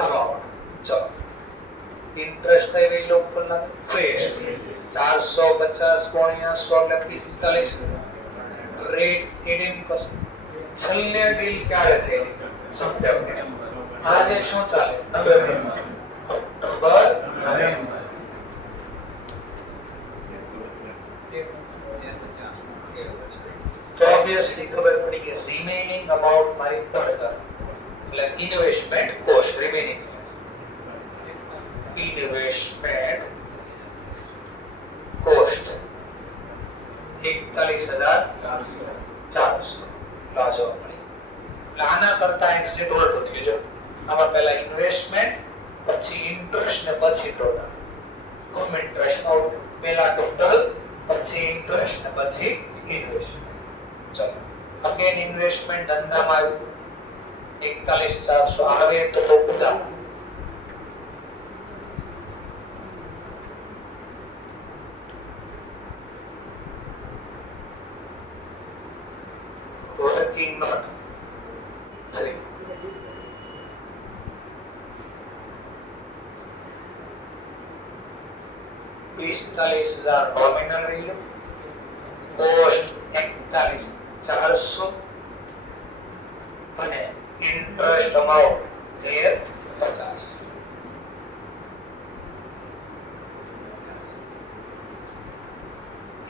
અમાઉન્ટ. ચલો ઇન્ટરેસ્ટ કઈ વેલ્યુ ઉપર લાગે ફેસ 450 ગુણ્યા 100 એટલે 45 રેટ એડિંગ કસ છેલ્લે ડીલ ક્યારે થઈ સપ્ટેમ્બર આજે શું ચાલે નવેમ્બર ઓક્ટોબર નવેમ્બર તો ઓબ્વિયસલી ખબર પડી કે રિમેનિંગ અમાઉન્ટ મારી પડતર એટલે investment cost remaining investment cost 41400 લાજો મળી. એટલે આના કરતા એક સેટ ઉલટો થયો જો આમાં પહેલા ઇન્વેસ્ટમેન્ટ પછી ઇન્ટરેસ્ટ ને પછી ટોટલ કમ ઇન્ટરેસ્ટ આઉટ પહેલા ટોટલ પછી ઇન્ટરેસ્ટ ને પછી ઇન્વેસ્ટમેન્ટ. ચલો અગેન ઇન્વેસ્ટમેન્ટ ધંધામાં આવ્યું 41400 આવે તો ઉધાર working not 3 45,000 nominal value cost 41,400 અને interest amount 1350.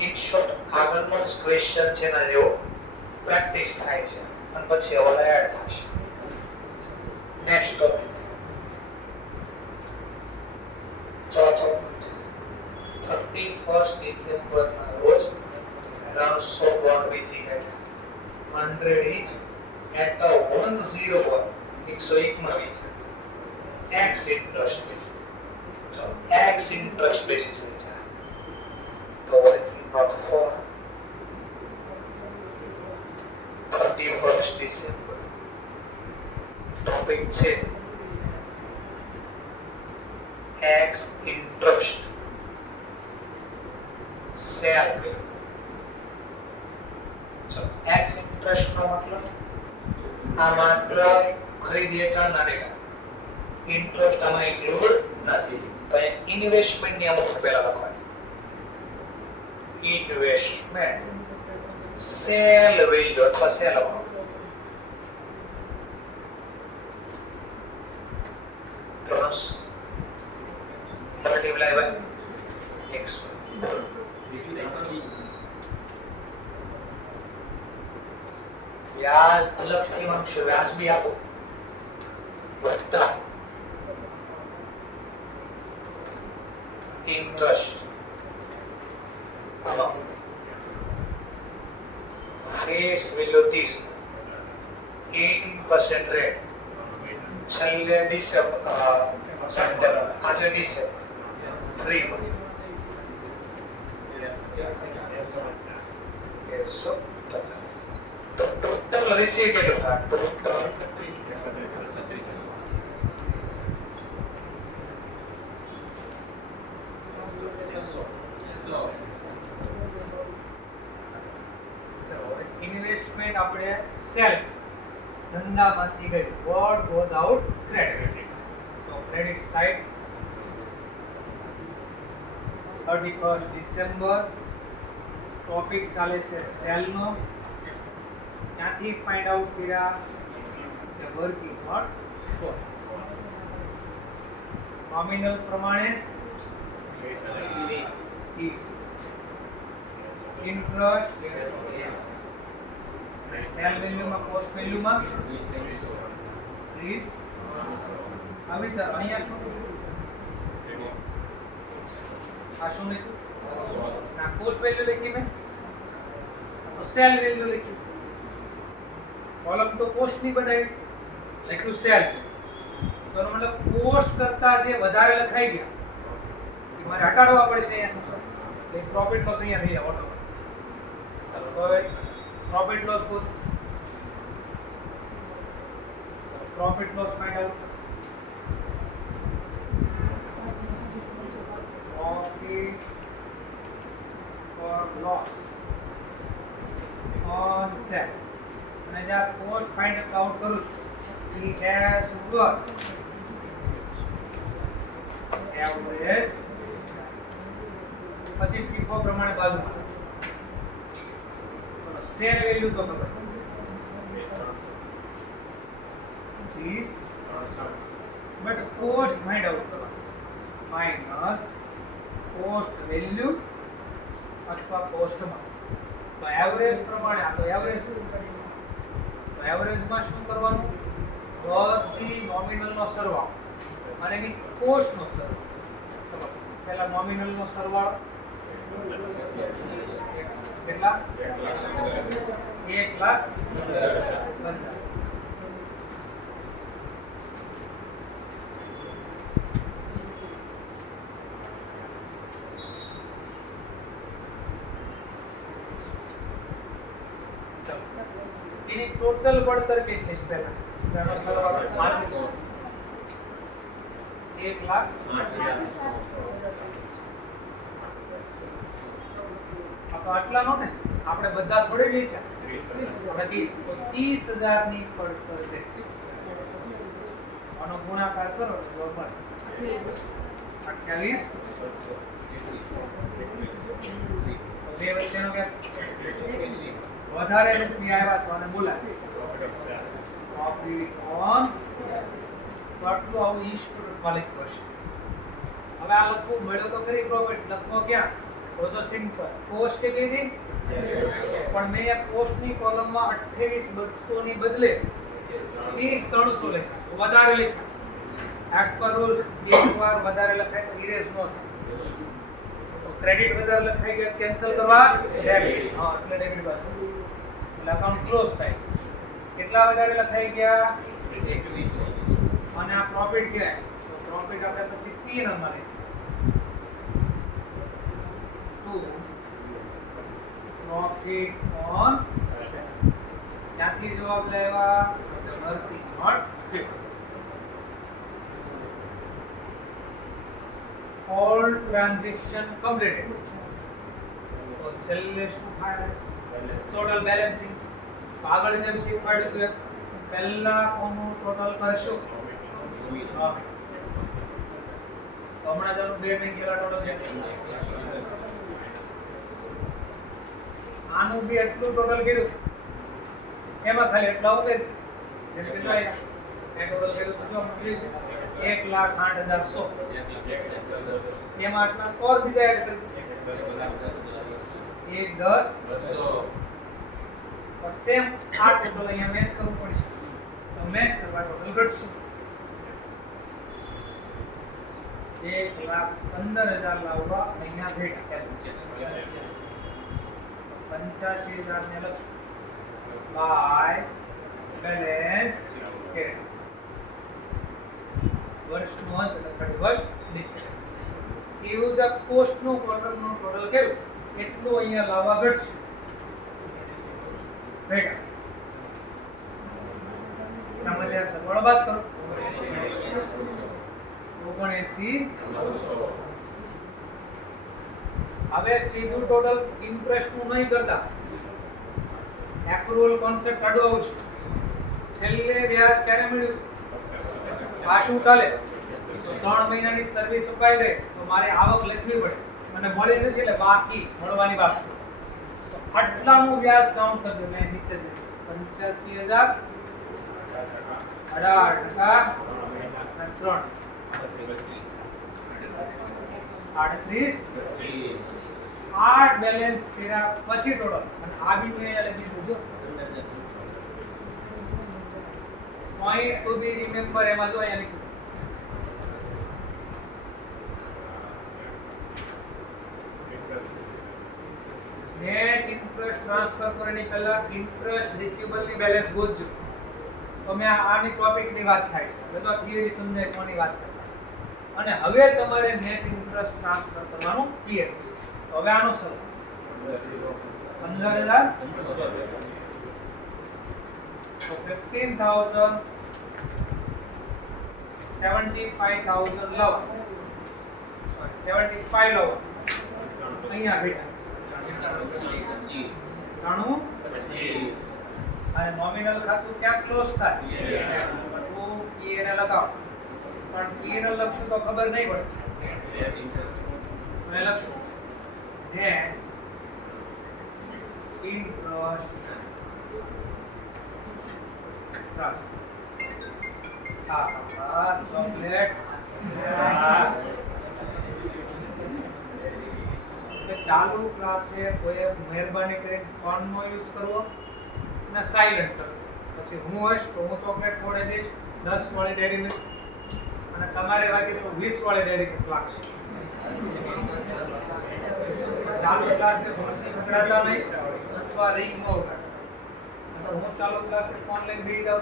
in short આગળનો ક્વેશ્ચન છે ના જેવો પ્રેક્ટિસ થાય છે અને પછી ઓલા એડ થશે. નેક્સ્ટ ટોપિક ચોથો પોઈન્ટ 31 ડિસેમ્બર ના રોજ 300 બોન્ડ વેચી કાઢ્યા 100 each at a 101 માં વેચ્યા x interest basis. So x interest basis વેચ્યા તો working note for 31 December topic છે x ઇન્ટરેસ્ટ સેલ કર્યું. ચલો x ઇન્ટરેસ્ટ નો મતલબ આ માત્ર ખરીદ વેચાણના ડેટા ઇન્ટરેસ્ટ આમાં ઇન્ક્લુડ નથી તો ઇન્વેસ્ટમેન્ટ ની અમુક પહેલા લખવાની ઇન્વેસ્ટમેન્ટ સેલ વેલ્યુ અથવા sale amount multiply by x. વ્યાજ અલગથી માંગશો વ્યાજ બી આપો વત્તા ઇન્ટરેસ્ટ અમાઉન્ટ સપ્ટેમ્બર આજે ડિસેમ્બર 3 month 1350 તો ટોટલ રિસીવ કેટલું થાય ટોટલ ઇન્વેસ્ટમેન્ટ આપણે સેલ ધંધામાંથી ગઈ વોટ ગોઝ આઉટ ક્રેડિટ તો ક્રેડિટ સાઇડ 31 ડિસેમ્બર ટોપિક ચાલે છે સેલ નો ત્યાંથી ફાઇન્ડ આઉટ કર્યા કે વર્કિંગ નોટ ફોર નોમિનલ પ્રમાણે ઇન્ટરેસ્ટ સેલ વેલ્યુમાં કોસ્ટ વેલ્યુમાં 30 આ વિચાર અહીંયા શું આ શું લખ્યું આ કોસ્ટ વેલ્યુ લખી મેં તો સેલ વેલ્યુ લખી કોલમ તો કોસ્ટ ની બનાવી લખ્યું સેલ તો એનો મતલબ કોસ્ટ કરતા જે વધારે લખાઈ ગયા એ મારે હટાડવા પડશે અહીંયા એટલે પ્રોફિટ લોસ અહીંયા થઈ જાય ઓટો ચાલો તો હવે profit loss good profit loss find out profit or loss on sale અને જે આ cost find out કરું છું he has worked average પછી FIFO પ્રમાણે બાજુમાં સેલ વેલ્યુ તો ખબર 30 બટ કોસ્ટ ફાઇન્ડ આઉટ કરો માઈનસ કોસ્ટ વેલ્યુ અથવા કોસ્ટમાં તો એવરેજ પ્રમાણે આ તો એવરેજ છે તો એવરેજમાં શું કરવાનું બધી નોમિનલનો સરવાળો અને એની કોસ્ટનો સરવાળો ચલો પહેલા નોમિનલનો સરવાળો કેટલા 1,15,000 એની ટોટલ પડતર કેટલી છે પહેલા એનો સરવાળો 1,08,000 આટલા નો ને આપણે બધા થોડી વેચ્યા આપણે 30,000 ની પડતર કેટલી આનો ગુણાકાર કરો તો જવાબ મળે 28 બે વચ્ચેનો ગેપ વધારે રૂપિયા આવ્યા તો આને બોલાય પ્રોફિટ ઓન આટલું આવું ઇન્સ્ટિટ્યૂટ માં લખ્યું હશે હવે આ લખવું મળ્યો તો ખરી પ્રોફિટ લખવો ક્યાં તો સિમ્પલ કોસ્ટ કેટલી હતી પણ મેં આ કોસ્ટ ની કોલમમાં 28,200 ની બદલે 30,300 લખ્યું વધારે લખ્યું એઝ પર રૂલ્સ એકવાર વધારે લખાય તો ઇરેઝ નો થાય ક્રેડિટ વધારે લખાઈ ગયા કેન્સલ કરવા ડેબિટ હા એટલે ડેબિટ બાજુ એટલે અકાઉન્ટ ક્લોઝ થાય કેટલા વધારે લખાઈ ગયા 21 અને આ પ્રોફિટ કહેવાય તો પ્રોફિટ આપણે પછી P number profit on sales ત્યાંથી જવાબ લેવા working note all transaction completed તો છેલ્લે શું થાય ટોટલ બેલેન્સિંગ આગળ જેમ શીખવાડ્યું હતું પહેલા કોનું ટોટલ કરશો હમણાં ચાલો 2 મિનિટ પહેલા ટોટલ છે આનું બી એટલું ટોટલ કર્યું એમાં ખાલી એટલા ઉમેર જેમ કેટલા એ ટોટલ કર્યું તો જો મળ્યું 1,08,100 એમાં આટલા ઓર બીજા એડ કરી 1 10 और सेम आ टोटल અહીંયા મેચ કરવું પડશે તો મેચ કરવા ટોટલ ઘટશે 1,15,000 લાવવા અહીંયા ભેગા 85,000 ને લખશું બાય બેલેન્સ કે વર્ષનો અંત એટલે 31 ડિસેમ્બર. એવું જ આ કોસ્ટનું ક્વાર્ટરનું ટોટલ કર્યું એટલું અહીંયા લાવવા ઘટશે. ભેગા એના માટે આ સરવાળો બાદ કરો 79,900. હવે સીધું ટોટલ ઇન્ટરેસ્ટ નું નહીં કરતા, એક્રુઅલ કોન્સેપ્ટ આડો આવશે. છેલ્લે વ્યાજ ક્યારે મળ્યું? આ શું ચાલે? 3 મહિનાની સર્વિસ ઉપાઈ ગઈ તો મારે આવક લખવી પડે, મને મળી નથી એટલે બાકી મળવાની બાકી. તો આટલાનું વ્યાજ કાઉન્ટ કરજો. મેં નીચે 85,000 18% 38 8 બેલેન્સ કર્યા પછી ટોટલ. અને આ બી મેં અહીંયા લખી દીધું પોઈન્ટ ટુ બી રિમેમ્બર. એમાં જો અહીંયા લખ્યું નેટ ઇન્ટરેસ્ટ ટ્રાન્સફર કરવાની પહેલા ઇન્ટરેસ્ટ રિસીવેબલ ની બેલેન્સ ગોતજો. તો મેં આની ટોપિક ની વાત થાય છે, બધો થિયરી સમજાય કોની વાત કરતા. અને હવે તમારે નેટ ઇન્ટરેસ્ટ ટ્રાન્સફર કરવાનું પીએ. તો હવે આનો સરળ 15,000 તો 15,000 75,000 લવ સોરી 75 લવ અહીંયા બેટા 95 અને નોમિનલ ખાતું ક્યાં ક્લોઝ થાય? તો પીએ ને લગાવો. પણ પીએ ને લખશું તો ખબર નહીં પડે. મેં લખશું net interest ચોકલેટ. ચાલુ ક્લાસે કોઈ મહેરબાની કરીને ફોનનો યુઝ કરવો અને સાયલેન્ટ કરવો. પછી હું હશ તો હું ચોકલેટ ખોડે દઈશ 10 વાળી ડેરી મિલ્ક, અને તમારે વાગે તો 20 વાળી ડેરી મિલ્ક લાગશે. ચાલુ ક્લાસે ફોનથી પકડાતા નહીં અથવા રિંગ ન ઉઠાડતા. હું ચાલુ ક્લાસે ફોન લઈને બેસી જાવ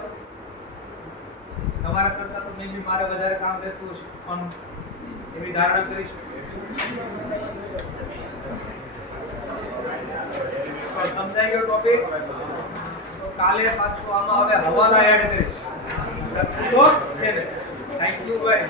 તમારા કરતા તો મે બી મારે વધારે કામ રહેતું હશે ફોન, એવી ધારણા કરીશ. સમજાઈ ગયો ટોપિક? તો કાલે પાછું આમાં હવે હવાલા એડ કરીશ. થેન્ક યુ ભાઈ.